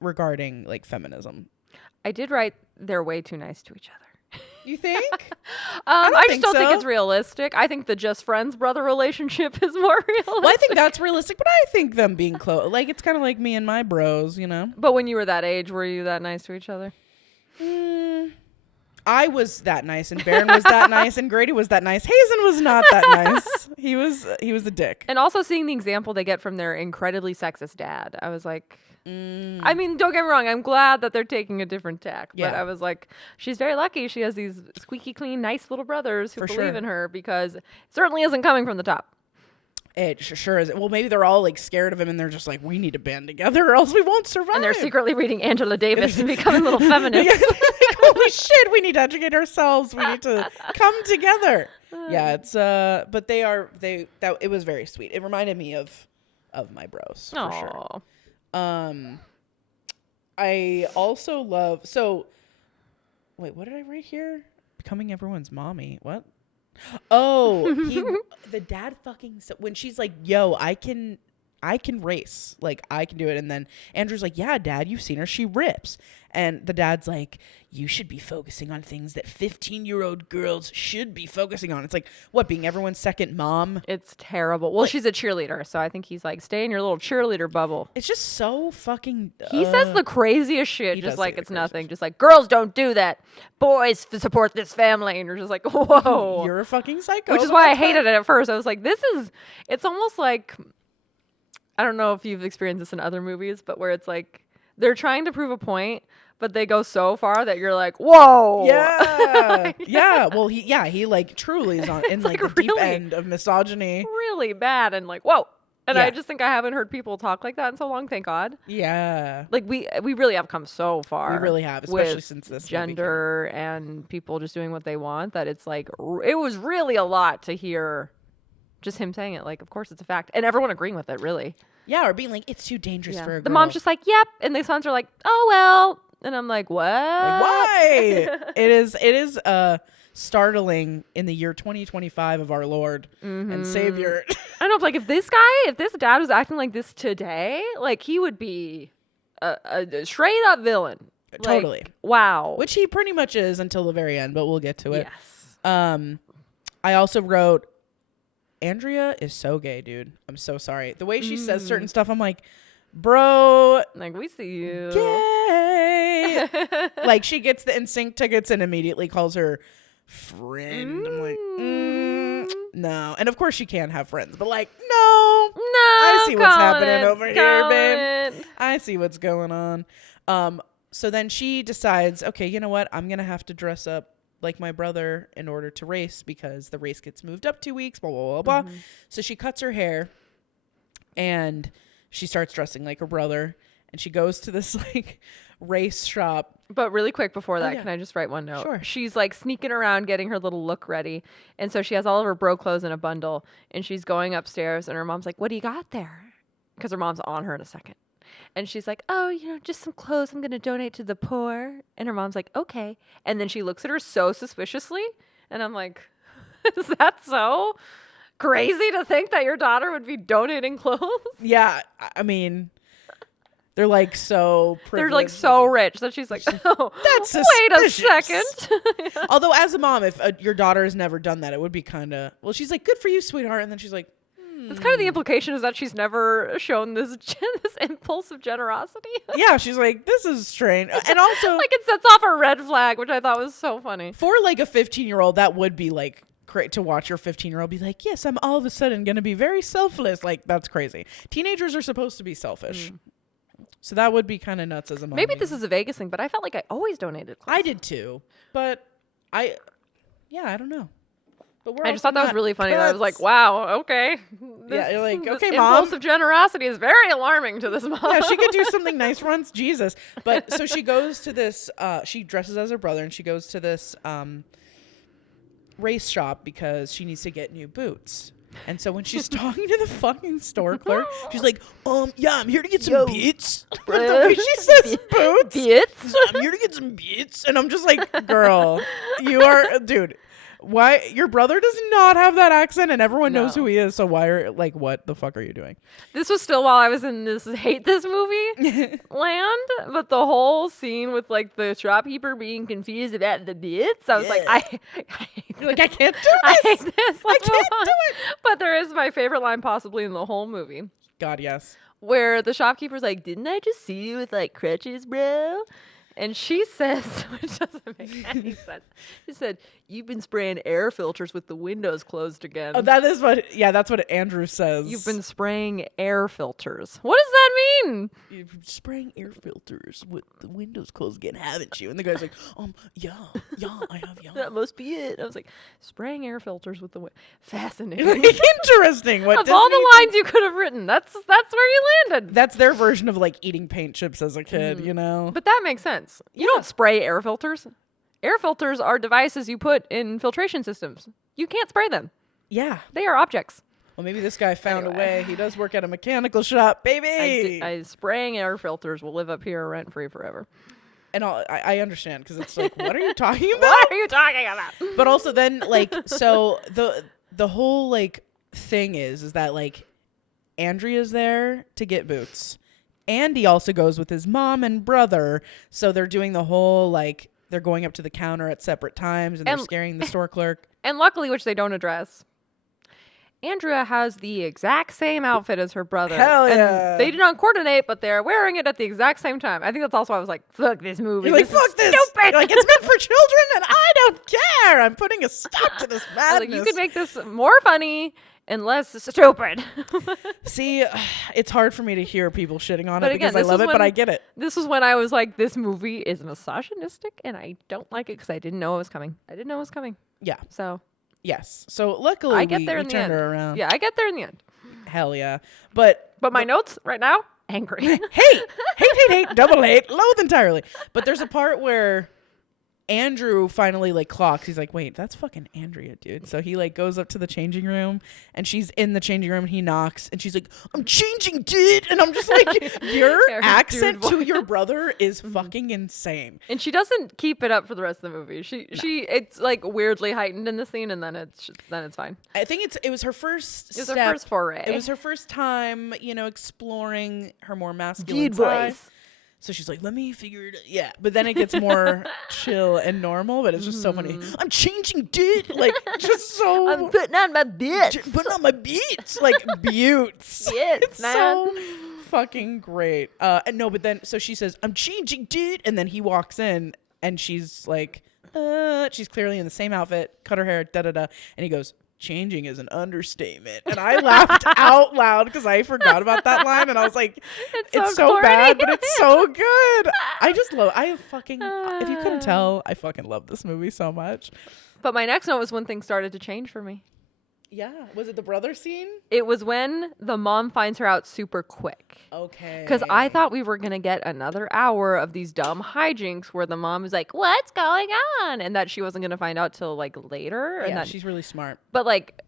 regarding like feminism. I did write they're way too nice to each other. You think? I just don't think it's realistic. I think the just friends brother relationship is more realistic. Well, I think that's realistic, but I think them being close, like it's kind of like me and my bros, But when you were that age, were you that nice to each other? I was that nice, and Baron was that nice, and Grady was that nice. Hazen was not that nice. He was a dick. And also seeing the example they get from their incredibly sexist dad, I was like, I mean, don't get me wrong, I'm glad that they're taking a different tack. Yeah. But I was like, she's very lucky she has these squeaky clean, nice little brothers who believe in her, because it certainly isn't coming from the top. It sure is. Well, maybe they're all like scared of him, and they're just like, we need to band together, or else we won't survive. And they're secretly reading Angela Davis and becoming little feminists. Like, holy shit, we need to educate ourselves. We need to come together. Yeah, it's but it was very sweet. It reminded me of my bros for sure. I also love wait, what did I write here? Becoming everyone's mommy. What? Oh, the dad fucking when she's like, yo, I can race, like I can do it, and then Andrew's like, yeah, dad, you've seen her, she rips, and the dad's like, you should be focusing on things that 15-year-old girls should be focusing on. It's like, what, being everyone's second mom? It's terrible. Well, she's a cheerleader, so I think he's like, stay in your little cheerleader bubble. It's just so fucking he says the craziest shit, He just does like say it's the nothing, just like, girls don't do that, boys support this family, and you're just like, whoa, you're a fucking psycho. which is why I hated it at first. I was like, it's almost like, I don't know if you've experienced this in other movies, but where it's like they're trying to prove a point, but they go so far that you're like, whoa. Yeah. Yeah. Well, he like truly is in like the deep really, end of misogyny. Really bad, and like, whoa. And Yeah. I just think I haven't heard people talk like that in so long, thank God. Yeah. Like we really have come so far. We really have, especially with since this gender and people just doing what they want, that it's like it was really a lot to hear just him saying it, like, of course it's a fact, and everyone agreeing with it, really. Yeah, or being like, it's too dangerous for a girl. The mom's just like, yep, and the sons are like, oh well, and I'm like, what? Like, why? It is startling in the year 2025 of our Lord and Savior. I don't know, if this dad was acting like this today, like he would be a straight up villain. Totally. Like, wow. Which he pretty much is until the very end, but we'll get to it. Yes. I also wrote, Andrea is so gay, dude. I'm so sorry. The way she says certain stuff, I'm like, bro. Like, we see you. Gay. Like, she gets the NSYNC tickets and immediately calls her friend. I'm like, no. And of course she can't have friends, but like, no. I see what's happening over here, babe. I see what's going on. So then she decides, okay, you know what? I'm going to have to dress up like my brother in order to race because the race gets moved up 2 weeks, blah, blah, blah, blah. So she cuts her hair and she starts dressing like her brother and she goes to this like race shop. But really quick before that, can I just write one note? Sure. She's like sneaking around getting her little look ready. And so she has all of her bro clothes in a bundle and she's going upstairs and her mom's like, what do you got there? Because her mom's on her in a second. And she's like, oh, you know, just some clothes I'm going to donate to the poor. And her mom's like, okay. And then she looks at her so suspiciously. And I'm like, is that so crazy to think that your daughter would be donating clothes? Yeah. I mean, they're like so privileged. They're like so rich that she's like, oh, that's wait a suspicious. second. Although as a mom, if your daughter has never done that, it would be kind of, well, she's like, good for you, sweetheart. And then she's like, That's kind of the implication is that she's never shown this impulse of generosity. yeah, she's like, this is strange. And also, like it sets off a red flag, which I thought was so funny. for like a 15-year-old, that would be like great to watch your 15-year-old be like, yes, I'm all of a sudden going to be very selfless. Like, that's crazy. Teenagers are supposed to be selfish. So that would be kind of nuts as a mom. Maybe this is a Vegas thing, but I felt like I always donated clothes. I did too. But I don't know. But I just thought that was really funny. I was like, wow, okay. Yeah, you're like, okay, this mom. impulse of generosity is very alarming to this mom. Yeah, she could do something nice once. Jesus. But so she goes to this, she dresses as her brother and she goes to this race shop because she needs to get new boots. And so when she's talking to the fucking store clerk, she's like, yeah, I'm here to get some boots. The way she says boots. Boots? I'm here to get some boots. And I'm just like, girl, you are, dude. Why your brother does not have that accent and everyone knows who he is, so why are like what the fuck are you doing? This was still while I was in this hate this movie land, but the whole scene with like the shopkeeper being confused about the bits, I was like, I You're like, I can't do this. I hate this. I can't do it. But there is my favorite line possibly in the whole movie. God, yes. Where the shopkeeper's like, didn't I just see you with like crutches, bro? And she says, which doesn't make any sense. She said, you've been spraying air filters with the windows closed again. Oh, that's what Andrew says. You've been spraying air filters. What does that mean? You've been spraying air filters with the windows closed again, haven't you? And the guy's like, yeah, I have, yeah. That must be it. I was like, spraying air filters with the fascinating. Interesting. What of all the lines you could have written, that's where you landed. That's their version of like eating paint chips as a kid, you know? But that makes sense. You don't spray air filters. Air filters are devices you put in filtration systems. You can't spray them. Yeah. They are objects. Well, maybe this guy found a way. He does work at a mechanical shop, baby. Spraying air filters will live up here rent-free forever. And I understand because it's like, what are you talking about? What are you talking about? But also then, like, so the whole, like, thing is that, like, Andrea's there to get boots. Andy also goes with his mom and brother. So they're doing the whole, like, they're going up to the counter at separate times and they're scaring the store clerk. And luckily, which they don't address, Andrea has the exact same outfit as her brother. Hell yeah. And they do not coordinate, but they're wearing it at the exact same time. I think that's also why I was like, fuck this movie. You're like, fuck this. Stupid. You're like, it's meant for children and I don't care. I'm putting a stop to this I was madness. like, you could make this more funny and less stupid. See, it's hard for me to hear people shitting on But it again, because I love it, but I get it. This was when I was like, this movie is misogynistic and I don't like it because I didn't know it was coming. Yeah. So Yes. So luckily I get there in we the turned end. her around. Yeah, I get there in the end. Hell yeah. But my notes right now, angry. hate, double hate, loathe entirely. But there's a part where Andrew finally like clocks. He's like, wait, that's fucking Andrea, dude. So he like goes up to the changing room and she's in the changing room and he knocks and she's like, I'm changing, dude. And I'm just like, your accent to your brother is fucking insane. And she doesn't keep it up for the rest of the movie. She it's like weirdly heightened in the scene and then it's fine. I think it was her first It was step. her first foray. It was her first time, exploring her more masculine side. Voice. So she's like, let me figure it out. Yeah. But then it gets more chill and normal, but it's just so funny. I'm changing, dude. Like, just so. I'm putting on my bits. Putting on my beats. Like, BYEWTZ. It's So fucking great. And no, but then, so she says, I'm changing, dude. And then he walks in and she's like, she's clearly in the same outfit, cut her hair, da-da-da. And he goes, changing is an understatement. And I laughed out loud because I forgot about that line. And I was like, it's so bad, but it's so good. If you couldn't tell, I fucking love this movie so much. But my next note was when things started to change for me. Yeah. Was it the brother scene? It was when the mom finds her out super quick. Okay. Because I thought we were going to get another hour of these dumb hijinks where the mom is like, what's going on? And that she wasn't going to find out till like later. Yeah, and that, she's really smart. But like,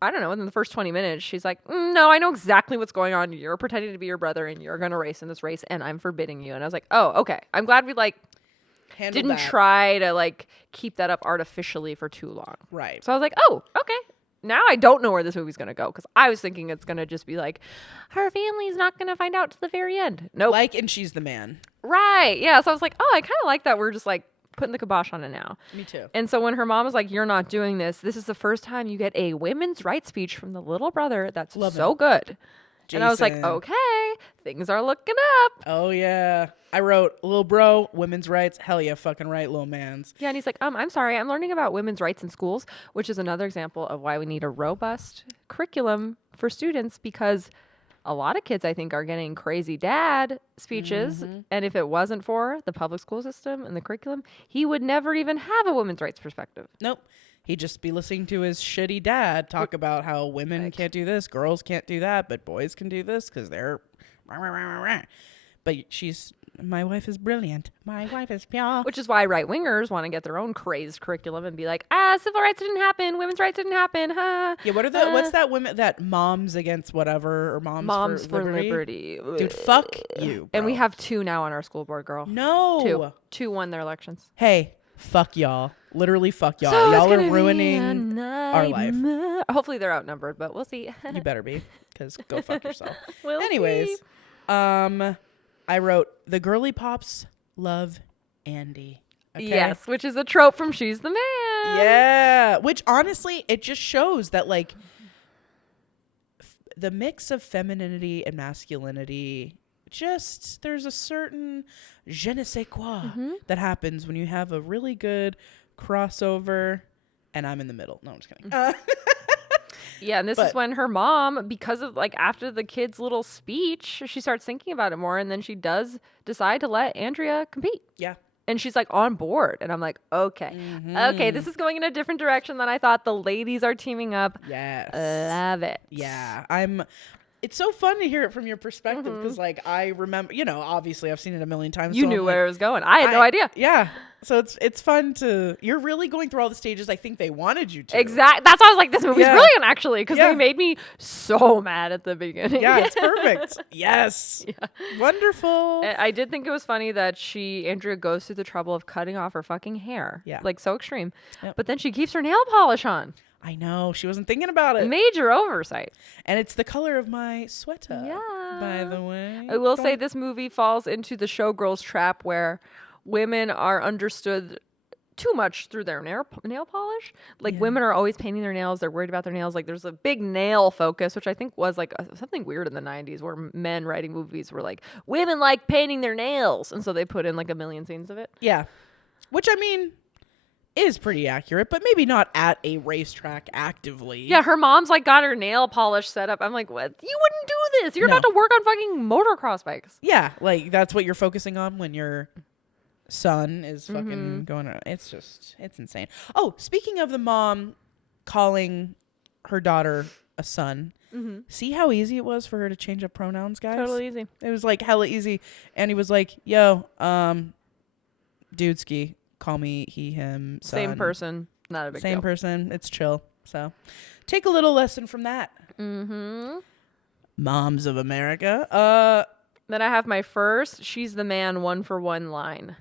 I don't know, within the first 20 minutes, she's like, no, I know exactly what's going on. You're pretending to be your brother and you're going to race in this race and I'm forbidding you. And I was like, oh, okay. I'm glad we like didn't try to like keep that up artificially for too long. Right. So I was like, oh, okay. Now I don't know where this movie's going to go because I was thinking it's going to just be like, her family's not going to find out to the very end. Nope. Like, and she's the man. Right. Yeah. So I was like, oh, I kind of like that. We're just like putting the kibosh on it now. Me too. And so when her mom was like, you're not doing this, this is the first time you get a women's rights speech from the little brother. That's so good. And I was like, okay, things are looking up. Oh, yeah. I wrote, little bro, women's rights. Hell yeah, fucking right, little mans. Yeah, and he's like, I'm sorry, I'm learning about women's rights in schools, which is another example of why we need a robust curriculum for students because a lot of kids, I think, are getting crazy dad speeches. Mm-hmm. And if it wasn't for the public school system and the curriculum, he would never even have a women's rights perspective. Nope. He'd just be listening to his shitty dad talk about how women can't do this, girls can't do that, but boys can do this because they're... But my wife is brilliant. My wife is pure. Which is why right-wingers want to get their own crazed curriculum and be like, civil rights didn't happen, women's rights didn't happen, ha. Yeah, what's that women, that moms against whatever, or moms for liberty? Dude, fuck you, bro. And we have 2 now on our school board, girl. No. 2 won their elections. Hey, fuck y'all. Literally fuck y'all. So y'all are ruining our life. Hopefully they're outnumbered, but we'll see. You better be, because go fuck yourself. Anyways, I wrote, the girly pops love Andy. Okay? Yes, which is a trope from She's the Man. Yeah, which honestly, it just shows that like the mix of femininity and masculinity, just there's a certain je ne sais quoi that happens when you have a really good crossover, and I'm in the middle. No, I'm just kidding. Yeah, and this is when her mom, because of like after the kid's little speech, she starts thinking about it more, and then she does decide to let Andrea compete. Yeah. And she's like on board, and I'm like, okay, okay, this is going in a different direction than I thought. The ladies are teaming up. Yes. Love it. Yeah, it's so fun to hear it from your perspective because, like, I remember, obviously I've seen it a million times. You knew where it was going. I had no idea. Yeah. So it's fun you're really going through all the stages I think they wanted you to. Exactly. That's why I was like, this movie's brilliant, actually, because they made me so mad at the beginning. Yeah, it's perfect. Yes. Yeah. Wonderful. I did think it was funny that Andrea goes through the trouble of cutting off her fucking hair. Yeah. Like, so extreme. Yep. But then she keeps her nail polish on. I know. She wasn't thinking about it. Major oversight. And it's the color of my sweater, by the way. I will say this movie falls into the showgirls trap where women are understood too much through their nail polish. Like, women are always painting their nails. They're worried about their nails. Like, there's a big nail focus, which I think was like something weird in the 90s where men writing movies were like, women like painting their nails. And so they put in like a million scenes of it. Yeah. Which, I mean, is pretty accurate, but maybe not at a racetrack actively. Yeah, her mom's like got her nail polish set up. I'm like, what? You wouldn't do this. You're about to work on fucking motocross bikes. Yeah, like that's what you're focusing on when your son is fucking going on. It's insane. Oh, speaking of the mom calling her daughter a son, see how easy it was for her to change up pronouns, guys? Totally easy. It was like hella easy. And he was like, yo, dudeski. Call me he, him, son. Same person. Not a big deal. Same person. It's chill. So take a little lesson from that. Moms of America. Then I have my first She's the Man 1-for-1 line.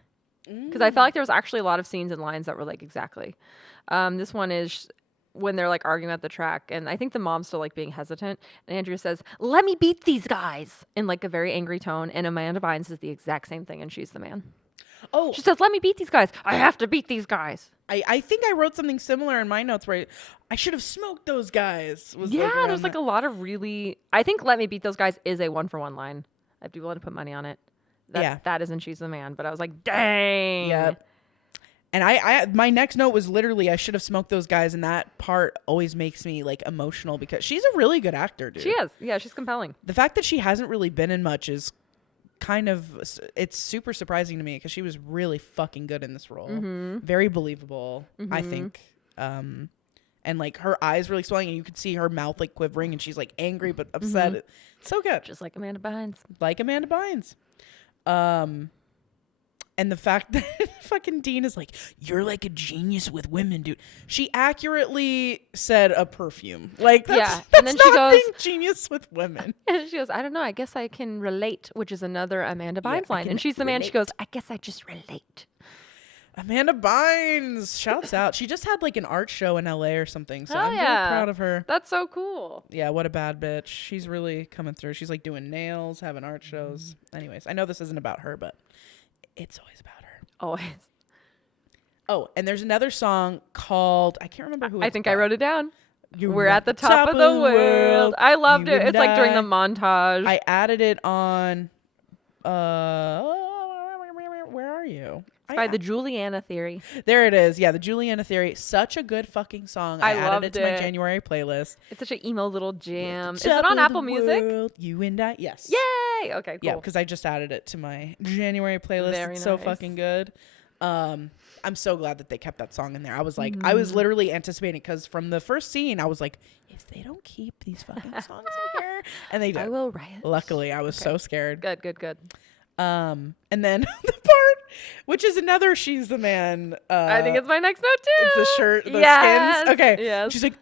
Because I felt like there was actually a lot of scenes and lines that were like exactly. This one is when they're like arguing at the track, and I think the mom's still like being hesitant, and Andrea says, "Let me beat these guys," in like a very angry tone, and Amanda Bynes says the exact same thing, and she's the man. Oh, She says, "Let me beat these guys. I have to beat these guys." I think I wrote something similar in my notes where I should have smoked those guys. Yeah, there's like a lot of really. I think "Let me beat those guys" is a 1-for-1 line. I'd be willing to put money on it. That isn't "She's the Man," but I was like, dang. Yep. And I my next note was literally I should have smoked those guys, and that part always makes me like emotional because she's a really good actor, dude. She is. Yeah, she's compelling. The fact that she hasn't really been in much is kind of, it's super surprising to me because she was really fucking good in this role. Very believable, I think. And like her eyes really swelling, and you could see her mouth like quivering, and she's like angry but upset. So good. Just like Amanda Bynes. Like Amanda Bynes. And the fact that fucking Dean is like, "You're like a genius with women, dude." She accurately said a perfume. Like, that's and then she goes, being genius with women. And she goes, "I don't know. I guess I can relate," which is another Amanda Bynes line. And she's the man. She goes, "I guess I just relate." Amanda Bynes, shouts out. She just had like an art show in LA or something, so I'm very proud of her. That's so cool. Yeah, what a bad bitch. She's really coming through. She's like doing nails, having art shows. Anyways, I know this isn't about her, but it's always about her. Always. Oh, and there's another song called, I can't remember who I it's think by. I wrote it down. You're We're at the top of the world. I loved You it. and It's like during I. the montage. I added it on, where are you? By the Juliana Theory. There it is. Yeah, the Juliana Theory. Such a good fucking song. I added it to my January playlist. It's such an emo little jam. Is it Top on of the Apple Music? world, you and I. Yes. Yay! Okay, cool. Yeah, because I just added it to my January playlist. Very it's so nice. fucking good. I'm so glad that they kept that song in there. I was like, I was literally anticipating, because from the first scene, I was like, if they don't keep these fucking songs in here, and they did. I will riot. Luckily, I was so scared. Good. And then the part, which is another "She's the Man." I think it's my next note too. It's the shirt, the Yes, skins. Okay. yes. She's like,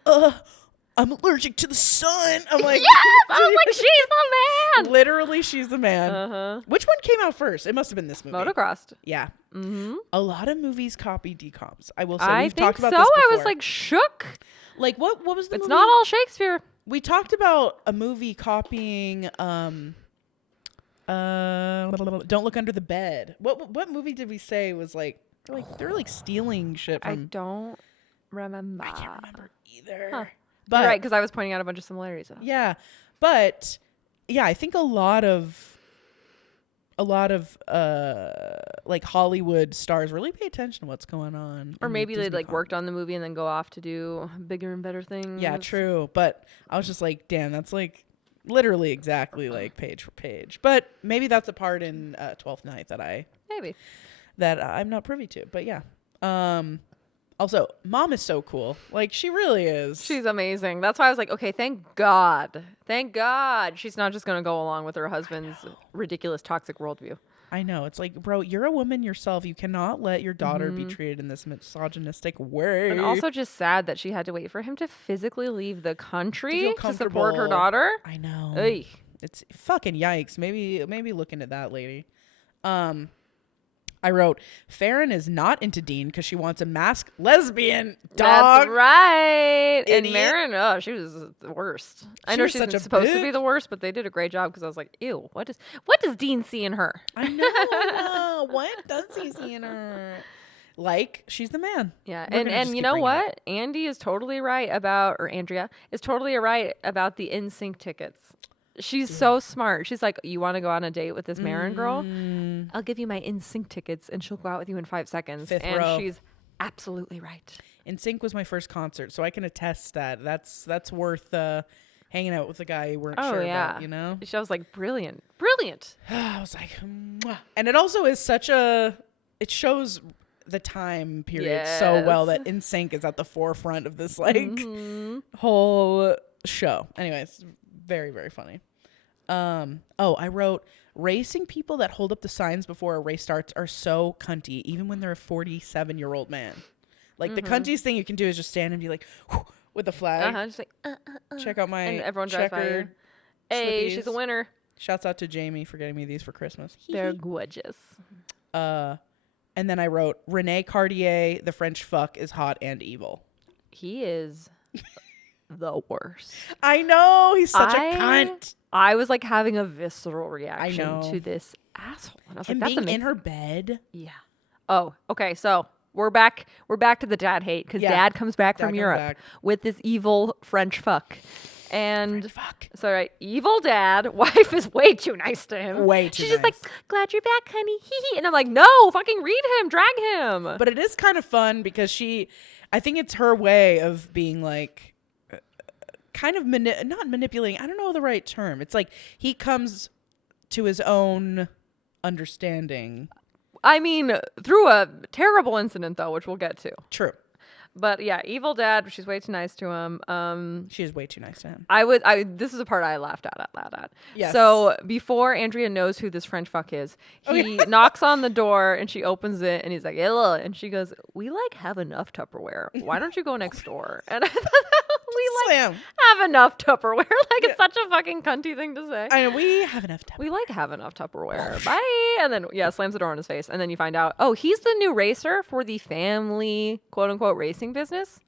I'm allergic to the sun. I'm like, Yes! I was like, she's the man! Literally, she's the man. Uh-huh. Which one came out first? It must have been this movie. Motorcrossed. Yeah. Mm-hmm. A lot of movies copy decomps. I will say. I We've think talked about so. this I before. was like shook. Like, what was the It's movie? not all Shakespeare. We talked about a movie copying Don't Look Under the Bed. What movie did we say was like they're like stealing shit from? I don't remember. I can't remember either. Huh. But You're right, because I was pointing out a bunch of similarities. yeah, but yeah, I think a lot of like Hollywood stars really pay attention to what's going on. Or in maybe they Disney like pop. worked on the movie and then go off to do bigger and better things. Yeah, true. But I was just like, damn, that's like literally exactly like page for page. But maybe that's a part in 12th Night that I'm not privy to. But yeah. Also, Mom is so cool. Like, she really is. She's amazing. That's why I was like, okay, thank God. Thank God she's not just going to go along with her husband's ridiculous toxic worldview. I know. It's like, bro, you're a woman yourself. You cannot let your daughter be treated in this misogynistic way. And also just sad that she had to wait for him to physically leave the country to support her comfortable. daughter. I know. Oy. It's fucking yikes. Maybe look into that, lady. I wrote, Farron is not into Dean because she wants a masked lesbian dog. That's right. Idiot. And Marin, she was the worst. I She know was she's such a supposed to be bitch. the worst, but they did a great job because I was like, ew, what does Dean see in her? I know. What does he see in her? Like, she's the man. Yeah, We're gonna and just you keep know bringing it up. what? Andy is totally right about, or Andrea is totally right about the NSYNC tickets. She's so smart. She's like, you want to go on a date with this Marin girl? I'll give you my NSYNC tickets, and she'll go out with you in 5 seconds. Fifth and row. she's absolutely right. NSYNC was my first concert, so I can attest that. That's worth hanging out with a guy you weren't Oh sure yeah, about, you know? She was like, brilliant. I was like, mwah. And it also is it shows the time period so well that NSYNC is at the forefront of this whole show. Anyways, very, very funny. I wrote, racing people that hold up the signs before a race starts are so cunty, even when they're a 47-year-old man. Like, the cuntiest thing you can do is just stand and be like, whew, with the flag. Just like, Check out my and everyone drives by you. checkered Hey, slippies. she's a winner. Shouts out to Jamie for getting me these for Christmas. They're gorgeous. And then I wrote, Rene Cartier, the French fuck, is hot and evil. He is the worst. I know. He's such a cunt. I was like having a visceral reaction know. to this asshole. And I was Him like, that's being amazing. in her bed. Yeah. Oh, okay. So we're back to the dad hate because Yeah. dad comes back Dad from comes Europe back. with this evil French fuck. And Fuck. so, right, evil dad, wife is way too nice to him. Way too She's just like, nice. glad you're back, honey. Hee hee. And I'm like, no, fucking read him, drag him. But it is kind of fun because I think it's her way of being like, kind of not manipulating. I don't know the right term. It's like he comes to his own understanding. I mean, through a terrible incident, though, which we'll get to. True. But yeah, evil dad, she's way too nice to him. She is way too nice to him. This is a part I laughed out loud at. Yes. So before Andrea knows who this French fuck is, he knocks on the door and she opens it and he's like, hello. And she goes, we like have enough Tupperware. Why don't you go next door? And I thought we like Slam. have enough Tupperware. Like it's such a fucking cunty thing to say. I know, we have enough time. We like have enough Tupperware. Bye. And then slams the door in his face. And then you find out, oh, he's the new racer for the family quote unquote racing business.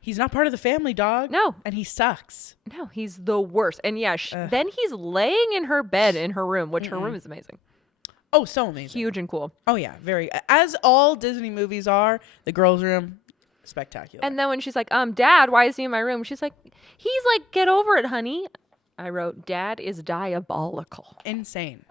He's not part of the family, dog. No. And he sucks. No, he's the worst. And yeah, then he's laying in her bed in her room, which her room is amazing. Oh, so amazing. Huge and cool. Oh, yeah. Very. As all Disney movies are, the girls' room, spectacular. And then when she's like, Dad, why is he in my room? She's like, he's like, get over it, honey. I wrote, Dad is diabolical. Insane.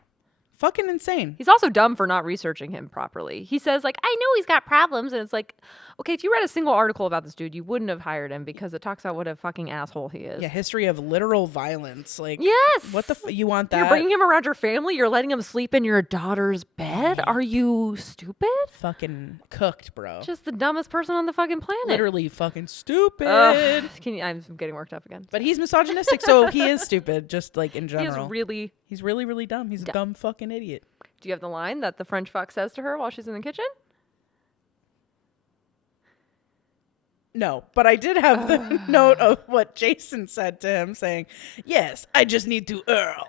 Fucking insane. He's also dumb for not researching him properly. He says, like, I know he's got problems. And it's like, okay, if you read a single article about this dude, you wouldn't have hired him because it talks about what a fucking asshole he is. Yeah, history of literal violence. Like, Yes. what the you want that? You're bringing him around your family? You're letting him sleep in your daughter's bed? Are you stupid? Fucking cooked, bro. Just the dumbest person on the fucking planet. Literally fucking stupid. I'm getting worked up again. But he's misogynistic, so he is stupid, just like in He general. is really... He's really, really dumb. He's a dumb fucking idiot. Do you have the line that the French fuck says to her while she's in the kitchen? No, but I did have the note of what Jason said to him saying, yes, I just need to Earl.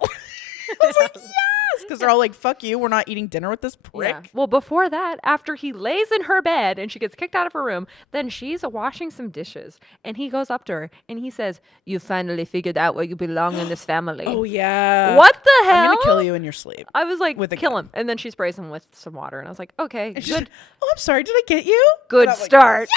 I was like, yes, because they're all like, fuck you, we're not eating dinner with this prick. Yeah. Well, before that, after he lays in her bed and she gets kicked out of her room, then she's washing some dishes. And he goes up to her and he says, you finally figured out where you belong in this family. Oh, yeah. What the hell? I'm going to kill you in your sleep. I was like, With a kill gun. him. And then she sprays him with some water. And I was like, okay, And she's good. like, oh, I'm sorry, did I get you? Good And I'm like, start.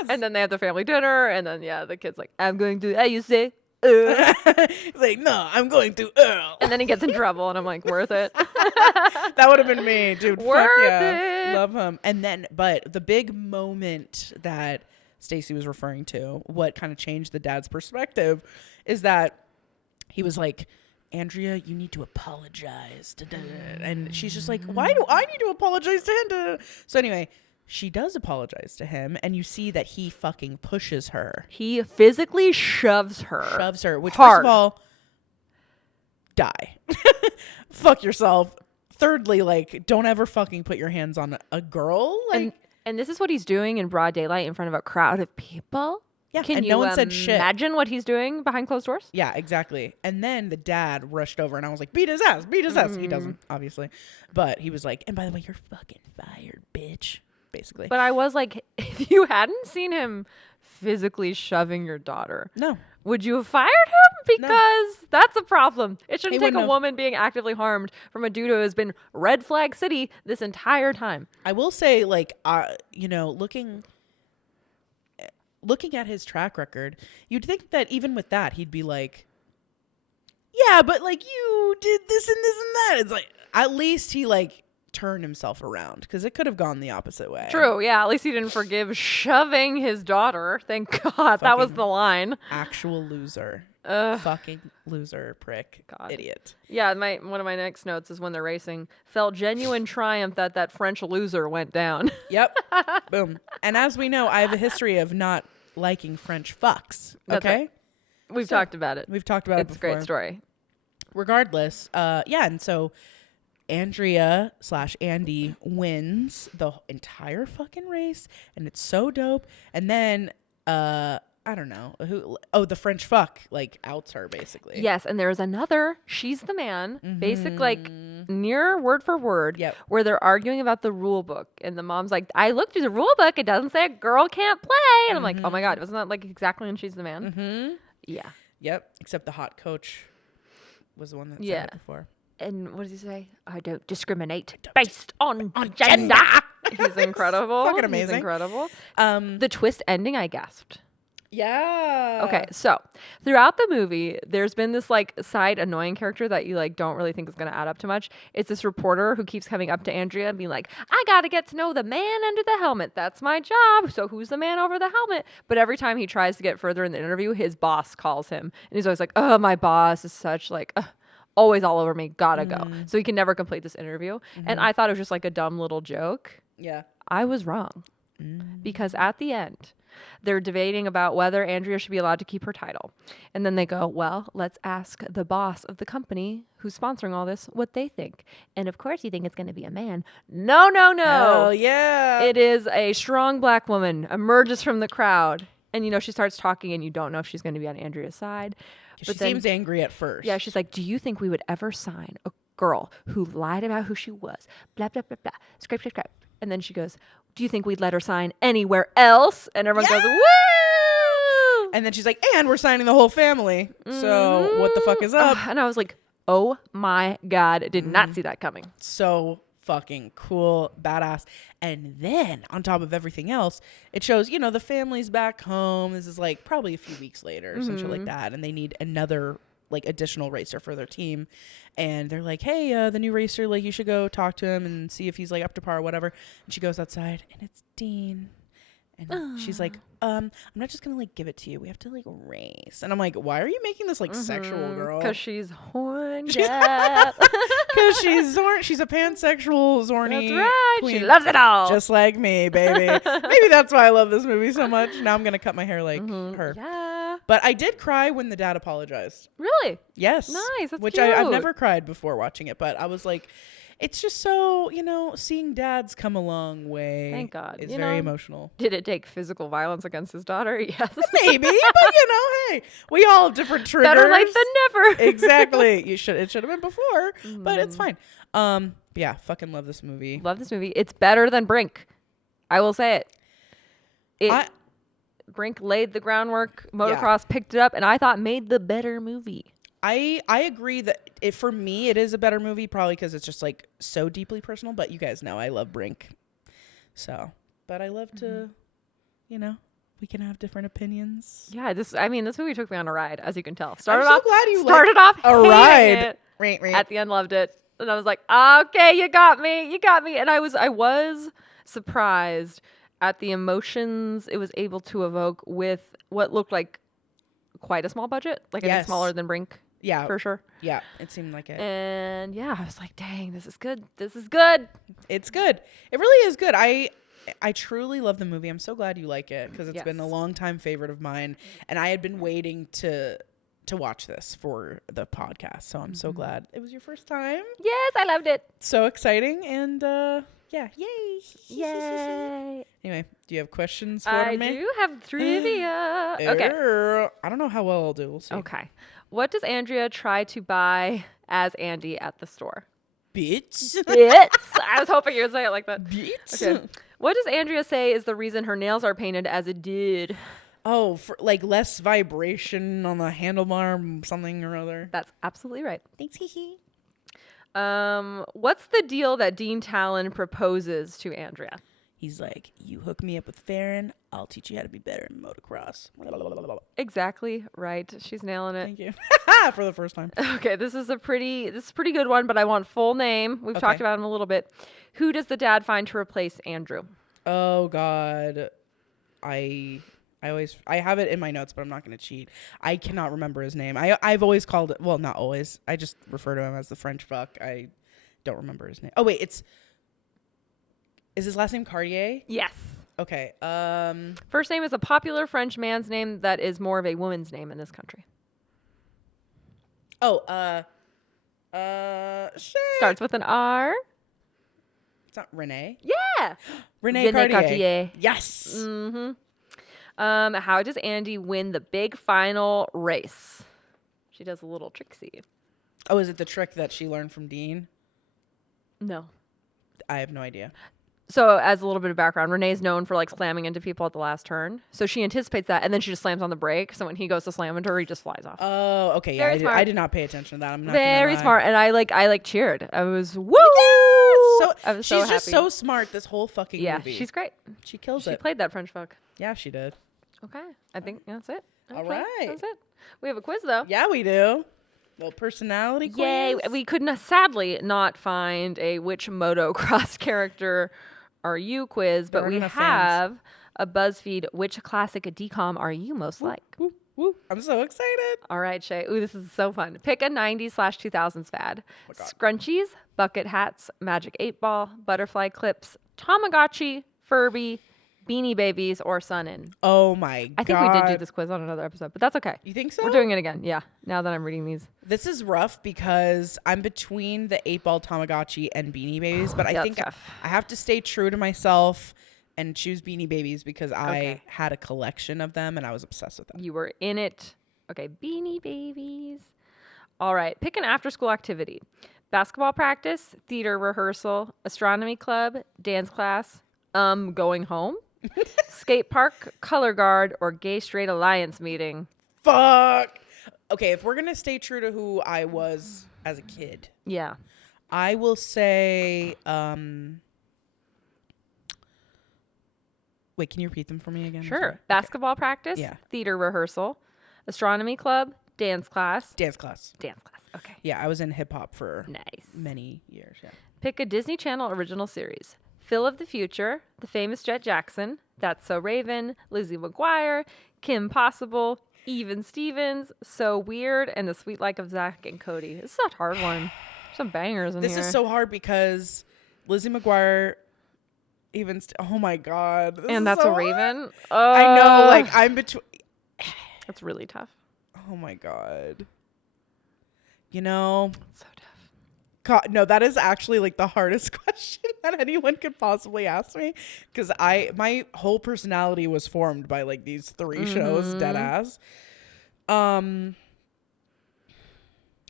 yes! And then they have the family dinner. And then, the kid's like, I'm going to, you say, He's like, no, I'm going to Earl. and then he gets in trouble. And I'm like, worth it. That would have been me, dude. Fuck Worth yeah. it. Love him. And then, but the big moment that Stacy was referring to, what kind of changed the dad's perspective, is that he was like, Andrea, you need to apologize. And she's just like, why do I need to apologize to him? So anyway, she does apologize to him, and you see that he fucking pushes her. He physically shoves her. Which, hard. first of all, die. Fuck yourself. Thirdly, like, don't ever fucking put your hands on a girl. Like, And this is what he's doing in broad daylight in front of a crowd of people. yeah, Can and you no one said shit. imagine what he's doing behind closed doors? Yeah, exactly. And then the dad rushed over, and I was like, beat his ass. He doesn't, obviously. But he was like, and by the way, you're fucking fired, bitch. Basically. But I was like, if you hadn't seen him physically shoving your daughter, No. would you have fired him? Because that's a problem. It shouldn't He take a wouldn't have. woman being actively harmed from a dude who has been red flag city this entire time. I will say, like, looking at his track record, you'd think that even with that, he'd be like, yeah, but, like, you did this and this and that. It's like, at least he, like, turned himself around, because it could have gone the opposite way. True, yeah. At least he didn't forgive shoving his daughter. Thank God. That was Fucking the line. Actual loser. Fucking loser, prick, God. idiot. Yeah, one of my next notes is when they're racing, felt genuine triumph that French loser went down. Yep. Boom. And as we know, I have a history of not liking French fucks. That's Okay? right. We've talked about it. We've talked about it It's a before. great story. Regardless, and so Andrea/Andy wins the entire fucking race, and it's so dope. And then I don't know the French fuck like outs her basically. Yes, and there's another. She's the man. Basic like near word for word, Yep. where they're arguing about the rule book, and the mom's like, "I looked through the rule book. It doesn't say a girl can't play." And I'm like, "Oh my god, wasn't that like exactly when she's the man?" Mm-hmm. Yeah. Yep. Except the hot coach was the one that said Yeah. it before. And what does he say? I don't discriminate based on gender. He's incredible. Fucking He's amazing. incredible. The twist ending, I gasped. Yeah. Okay, so throughout the movie, there's been this like side annoying character that you like don't really think is going to add up to much. It's this reporter who keeps coming up to Andrea and being like, "I got to get to know the man under the helmet. That's my job. So who's the man over the helmet?" But every time he tries to get further in the interview, his boss calls him, and he's always like, "Oh, my boss is such like." Always all over me, gotta go. So he can never complete this interview. And I thought it was just like a dumb little joke. Yeah. I was wrong. Because at the end, they're debating about whether Andrea should be allowed to keep her title. And then they go, "Well, let's ask the boss of the company who's sponsoring all this what they think." And of course you think it's going to be a man. No, no, no. Hell yeah. It is a strong black woman emerges from the crowd. And, you know, she starts talking and you don't know if she's going to be on Andrea's side. She seems angry at first. Yeah, she's like, "Do you think we would ever sign a girl who lied about who she was? Blah, blah, blah, blah. Scrape, scrape, scrape." And then she goes, "Do you think we'd let her sign anywhere else?" And everyone goes, "Woo!" And then she's like, "And we're signing the whole family. So what the fuck is up?" And I was like, oh my God, did not see that coming. So fucking cool, badass. And then on top of everything else, it shows, you know, the family's back home. This is like probably a few weeks later or some shit like that. And they need another like additional racer for their team. And they're like, "Hey, the new racer, like you should go talk to him and see if he's like up to par or whatever." And she goes outside and it's Dean. And she's like, "I'm not just gonna like give it to you. We have to like race." And I'm like, "Why are you making this like sexual, girl?" Because she's horned. Because she's a pansexual Zorny. That's right. Queen. She loves it all. Just like me, baby. Maybe that's why I love this movie so much. Now I'm gonna cut my hair like her. Yeah. But I did cry when the dad apologized. Really? Yes. Nice. That's Which cute. I've never cried before watching it, but I was like, it's just so, you know, seeing dads come a long way. Thank God. It's You very know, emotional. Did it take physical violence against his daughter? Yes. Maybe, but you know, hey, we all have different triggers. Better late than never. Exactly. It should have been before, but it's fine. But yeah, fucking love this movie. Love this movie. It's better than Brink. I will say it. Brink laid the groundwork. Motocross picked it up, and I thought made the better movie. I agree that for me it is a better movie, probably because it's just like so deeply personal. But you guys know I love Brink, so. But I love to, you know, we can have different opinions. Yeah, this movie took me on a ride, as you can tell. I'm so glad you started off a hating ride. it. Right. At the end, loved it, and I was like, "Okay, you got me, and I was surprised at the emotions it was able to evoke with what looked like quite a small budget, like I think smaller than Brink. Yeah, for sure. Yeah, it seemed like it. And yeah, I was like, "Dang, this is good. This is good." It's good. It really is good. I truly love the movie. I'm so glad you like it because it's been a long time favorite of mine, and I had been waiting to watch this for the podcast. So I'm so glad it was your first time. Yes, I loved it. So exciting, and yeah, Yay! Anyway, do you have questions for I me? do have trivia. Okay. I don't know how well I'll do. We'll see. Okay. What does Andrea try to buy as Andy at the store? Bitch. I was hoping you would say it like that. Bitch. Okay. What does Andrea say is the reason her nails are painted as it did? Oh, for like less vibration on the handlebar, something or other. That's absolutely right. Thanks, hee. What's the deal that Dean Talon proposes to Andrea? He's like, "You hook me up with Farron, I'll teach you how to be better in motocross." Exactly right. She's nailing it. Thank you. For the first time. Okay, this is a pretty good one, but I want full name. We've talked about him a little bit. Who does the dad find to replace Andrew? Oh God, I have it in my notes, but I'm not going to cheat. I cannot remember his name. I've always called it. Well, not always. I just refer to him as the French fuck. I don't remember his name. Oh wait, is his last name Cartier? Yes. Okay. First name is a popular French man's name that is more of a woman's name in this country. Oh, shit. Starts with an R. It's not Renee. Yeah. Renee Cartier. Yes. Mm-hmm. How does Andy win the big final race? She does a little tricksy. Oh, is it the trick that she learned from Dean? No. I have no idea. So as a little bit of background, Renee's known for like slamming into people at the last turn. So she anticipates that, and then she just slams on the brake. So when he goes to slam into her, he just flies off. Oh, okay. Yeah, Very smart. I did not pay attention to that. I'm not Very gonna lie. smart, and I cheered. I was woo. So I was she's so just happy. so smart. This whole fucking Yeah, movie. she's great. She kills She it. played that French fuck. Yeah, she did. Okay, I think that's it. All Okay, right. that's it. We have a quiz though. Yeah, we do. Little personality quiz. Yay! We could not, sadly not find a which motocross character are you quiz, but There we aren't enough have a BuzzFeed which classic decom are you most like? Woo, woo. I'm so excited. All right, Shay. Ooh, this is so fun. Pick a 90s/2000s fad. my God. Scrunchies, bucket hats, magic 8-ball, butterfly clips, Tamagotchi, Furby, Beanie Babies, or Sun-In. Oh my God. I think we did do this quiz on another episode, but that's okay. You think so? We're doing it again. Yeah, now that I'm reading these. This is rough because I'm between the 8-ball Tamagotchi and Beanie Babies, but I That's think tough. I have to stay true to myself and choose Beanie Babies because I Okay. had a collection of them and I was obsessed with them. You were in it. Okay, Beanie Babies. All right, pick an after-school activity. Basketball practice, theater rehearsal, astronomy club, dance class, going home, skate park, color guard, or gay straight alliance meeting. Fuck. Okay, if we're going to stay true to who I was as a kid, Yeah. I will say, wait, can you repeat them for me again? I'm Sure. sorry. Basketball practice, Yeah. theater rehearsal, astronomy club, dance class. Dance class. Dance class. Okay. Yeah, I was in hip hop for Nice. many years. Yeah. Pick a Disney Channel original series. Phil of the Future, The Famous Jet Jackson, That's So Raven, Lizzie McGuire, Kim Possible, Even Stevens, So Weird, and The Sweet Life of Zach and Cody. This is a hard one. There's some bangers in This here. is so hard because Lizzie McGuire, oh my God. This is and That's so a hard. Raven. I know, like I'm between. That's really tough. Oh my God. You know, So tough. God, no, that is actually like the hardest question that anyone could possibly ask me because my whole personality was formed by like these 3 shows, dead ass. I'm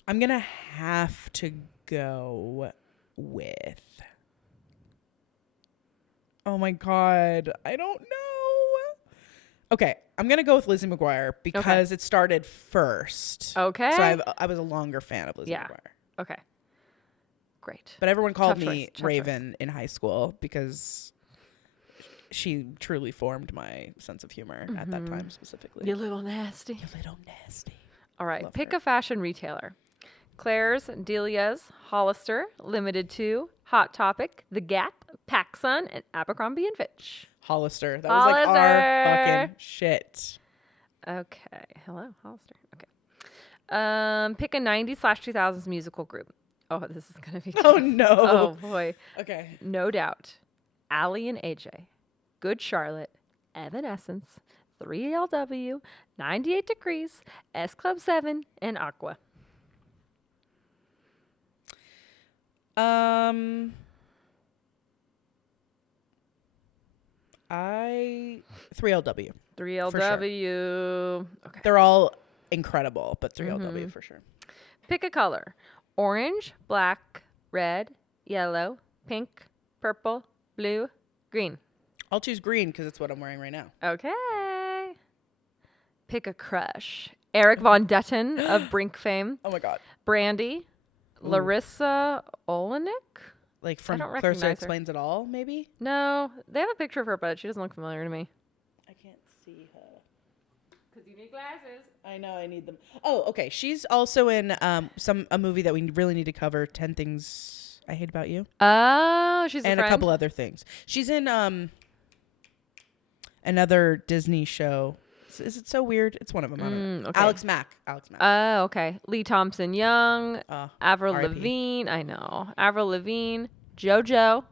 gonna have to go with. Oh my God, I don't know. Okay, I'm gonna go with Lizzie McGuire because it started first. Okay. So I was a longer fan of Lizzie Yeah. McGuire. Okay. Great. But everyone called Tough me choice, tough Raven in high school because she truly formed my sense of humor at that time specifically. You little nasty. You little nasty. All right. Love Pick her. a fashion retailer. Claire's, Delia's, Hollister, Limited 2, Hot Topic, The Gap, PacSun, and Abercrombie & Fitch. Hollister. That was like our Hollister. fucking shit. Okay. Hello, Hollister. Okay. Pick a 90s/2000s musical group. Oh, this is going to be tough. Oh no. Oh, boy. Okay. No Doubt, Allie and AJ, Good Charlotte, Evanescence, 3LW, 98 Degrees, S Club 7, and Aqua. 3LW. 3LW. Okay. They're all incredible, but 3LW for sure. Pick a color. Orange, black, red, yellow, pink, purple, blue, green. I'll choose green because it's what I'm wearing right now. Okay. Pick a crush. Eric Von Detten of Brink fame. Oh my God. Brandy, Larissa Olenek. Like from don't Clarissa recognize her. Explains It All, maybe? No, they have a picture of her, but she doesn't look familiar to me. I can't see her. Because you need glasses. I know I need them. Oh, okay. She's also in a movie that we really need to cover, 10 Things I Hate About You. Oh, she's And a a friend. couple other things. She's in another Disney show. Is it so weird? It's one of them. I don't know. okay. Alex Mack. Oh, okay. Lee Thompson Young, Avril R.I.P.. Lavigne. I know. Avril Lavigne, JoJo,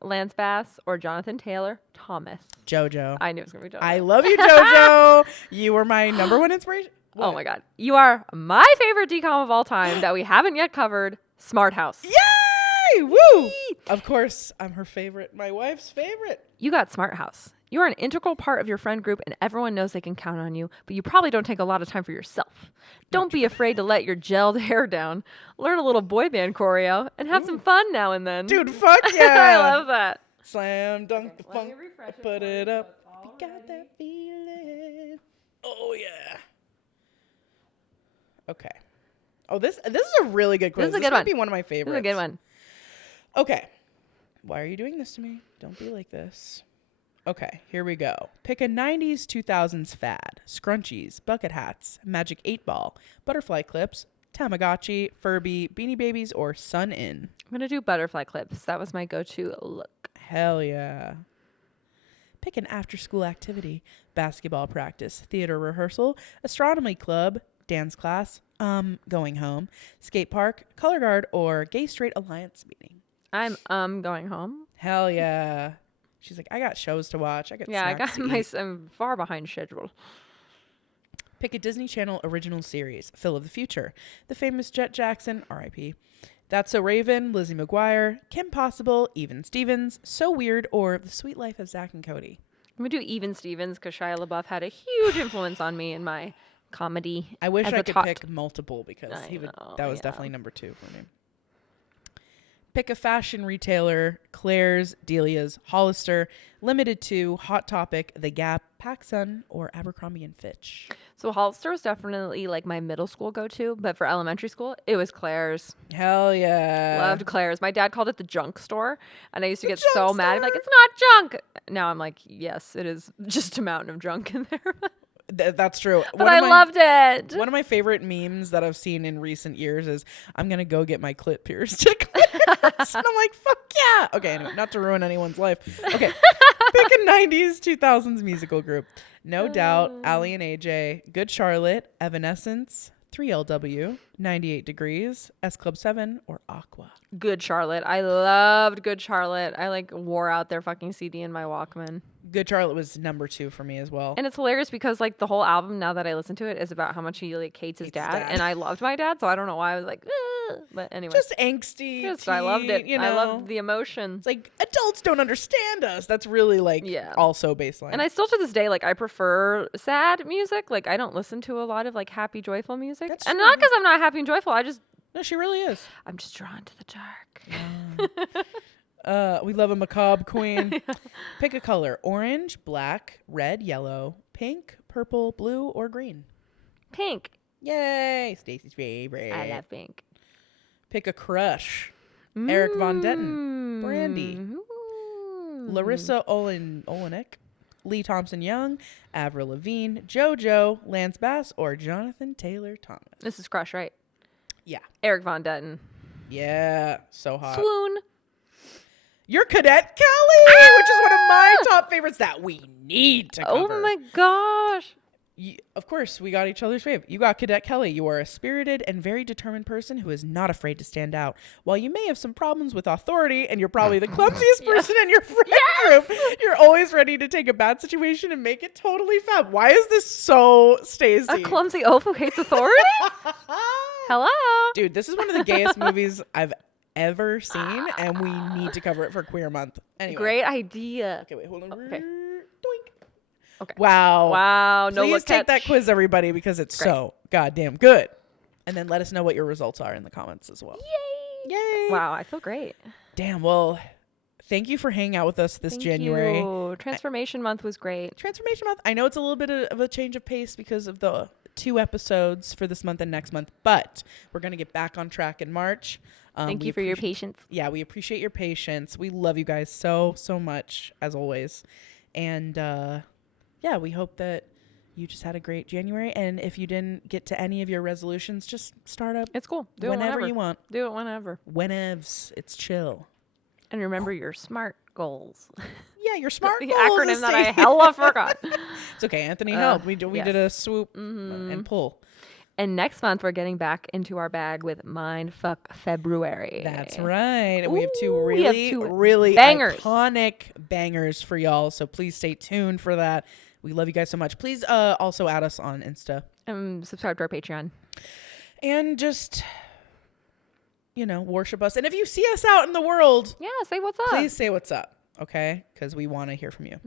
Lance Bass, or Jonathan Taylor Thomas. JoJo. I knew it was going to be JoJo. I love you, JoJo. You were my number one inspiration. Oh my God. You are my favorite decom of all time that we haven't yet covered, Smart House. Yay! Woo! Of course, I'm her favorite. My wife's favorite. You got Smart House. You are an integral part of your friend group and everyone knows they can count on you, but you probably don't take a lot of time for yourself. Don't be afraid to let your gelled hair down. Learn a little boy band choreo and have some fun now and then. Dude, fuck I yeah. love that. Slam dunk the let me funk. refresh it Put for it you, up. so it's You all got that feeling. Oh yeah. Okay. Oh, this is a really good quiz. This is a good might one. be one of my favorites. This is a good one. Okay. Why are you doing this to me? Don't be like this. Okay, here we go. Pick a 90s, 2000s fad. Scrunchies, bucket hats, magic 8-ball, butterfly clips, Tamagotchi, Furby, Beanie Babies, or Sun In. I'm going to do butterfly clips. That was my go-to look. Hell yeah. Pick an after-school activity. Basketball practice, theater rehearsal, astronomy club, dance class, going home, skate park, color guard, or gay straight alliance meeting. I'm going home. Hell yeah. She's like, I got shows to watch. I got snacks to eat. I'm far behind schedule. Pick a Disney Channel original series. Phil of the Future, The Famous Jet Jackson, R.I.P. That's So Raven, Lizzie McGuire, Kim Possible, Even Stevens, So Weird, or The Sweet Life of Zach and Cody. I'm going to do Even Stevens because Shia LaBeouf had a huge influence on me in my comedy. I wish as I a could tot. pick multiple because know, that was yeah. definitely number 2 for me. Pick a fashion retailer. Claire's, Delia's, Hollister, Limited To, Hot Topic, The Gap, PacSun, or Abercrombie & Fitch. So Hollister was definitely like my middle school go-to, but for elementary school, it was Claire's. Hell yeah. Loved Claire's. My dad called it the junk store, and I used to get junk so mad. He'd be like, store. it's not junk. Now I'm like, yes, it is just a mountain of junk in there. That's true. But I loved it. One of my favorite memes that I've seen in recent years is, I'm going to go get my clit pierced. And I'm like, fuck yeah. Okay, anyway, not to ruin anyone's life. Okay, pick a 90s, 2000s musical group. No Doubt, Ally and AJ, Good Charlotte, Evanescence, 3LW, 98 Degrees, S Club 7, or Aqua. Good Charlotte. I loved Good Charlotte. I like wore out their fucking CD in my Walkman. Good Charlotte was number 2 for me as well. And it's hilarious because like the whole album, now that I listen to it, is about how much he like hates his dad. And I loved my dad, so I don't know why I was like, but anyway. Just angsty. I loved it. You know? I loved the emotions. It's like, adults don't understand us. That's really like also baseline. And I still to this day, like I prefer sad music. Like I don't listen to a lot of like happy, joyful music. That's and true. not because I'm not happy and joyful. No, she really is. I'm just drawn to the dark. We love a macabre queen. Pick a color. Orange, black, red, yellow, pink, purple, blue, or green. Pink. Yay. Stacy's favorite. I love pink. Pick a crush. Eric Von Detten. Brandy. Larissa Olenek. Lee Thompson Young. Avril Lavigne. JoJo. Lance Bass. Or Jonathan Taylor Thomas. This is crush, right? Yeah. Eric Von Detten. Yeah. So hot. Swoon. You're Cadet Kelly, which is one of my top favorites that we need to cover. Oh my gosh. Of course, we got each other's fave. You got Cadet Kelly. You are a spirited and very determined person who is not afraid to stand out. While you may have some problems with authority and you're probably the clumsiest person in your friend group, you're always ready to take a bad situation and make it totally fab. Why is this so Stacy? A clumsy oaf who hates authority? Hello. Dude, this is one of the gayest movies I've ever seen, and we need to cover it for Queer Month. Anyway. Great idea. Okay, wait, hold on. Okay. Doink. Okay. Wow. Wow. No Please look take catch. that quiz, everybody, because it's so goddamn good. And then let us know what your results are in the comments as well. Yay. Wow, I feel great. Damn. Well, thank you for hanging out with us this Thank January. you. Transformation Month was great. Transformation Month. I know it's a little bit of a change of pace because of the 2 episodes for this month and next month, but we're going to get back on track in March. Thank you for your patience. Yeah, we appreciate your patience. We love you guys so much, as always. And yeah, we hope that you just had a great January. And if you didn't get to any of your resolutions, just start up. It's cool. Do whenever it whenever you want. Do it whenever. Whenevs. It's chill. And remember your SMART goals. Yeah, your SMART the goals. acronym that I hella forgot. It's okay. Anthony helped. We yes. did a swoop and pull. And next month, we're getting back into our bag with Mindfuck February. That's right. And we have two Ooh, really bangers. iconic bangers for y'all. So please stay tuned for that. We love you guys so much. Please also add us on Insta. And subscribe to our Patreon. And just, worship us. And if you see us out in the world, Yeah, say what's up. please say what's up. Okay? Because we want to hear from you.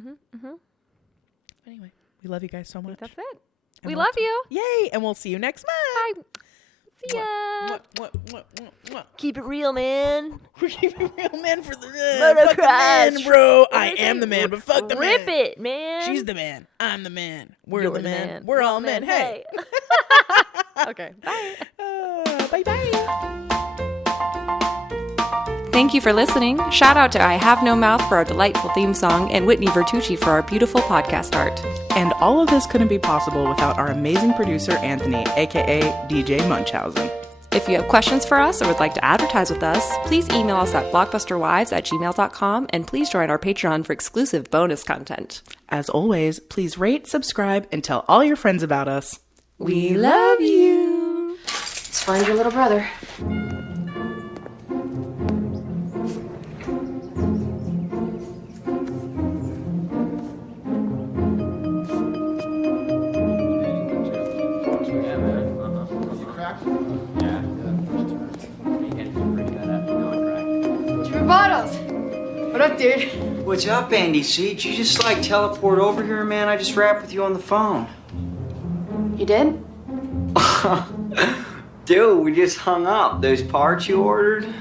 But anyway, we love you guys so much. That's it. And We we'll love you. Yay! And we'll see you next month. Bye. See ya. Mwah. Keep it real, man. We're keeping real men for the Motorcrossed. fuck the man, bro. I am the man, but fuck the man. Rip it, man. She's the man. I'm the man. We're You're the man. We're all men. Hey. Okay. Bye. Bye. Thank you for listening. Shout out to I Have No Mouth for our delightful theme song and Whitney Vertucci for our beautiful podcast art. And all of this couldn't be possible without our amazing producer, Anthony, aka DJ Munchausen. If you have questions for us or would like to advertise with us, please email us at blockbusterwives@gmail.com and please join our Patreon for exclusive bonus content. As always, please rate, subscribe, and tell all your friends about us. We love you. Let's find your little brother. Bottles. What up, dude? What's up, Andy? See, did you just like teleport over here, man? I just rapped with you on the phone. You did? Dude, we just hung up. Those parts you ordered?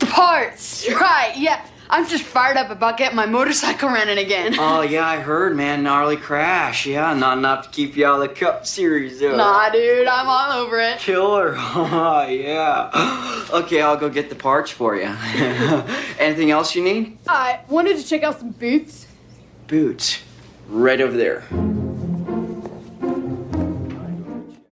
The parts. Right, yeah. I'm just fired up about getting my motorcycle running again. Oh, yeah, I heard, man. Gnarly crash. Yeah, not enough to keep you out of the Cup Series, though. Nah, dude, I'm all over it. Killer. Oh, yeah. Okay, I'll go get the parts for you. Anything else you need? I wanted to check out some boots. Boots. Right over there.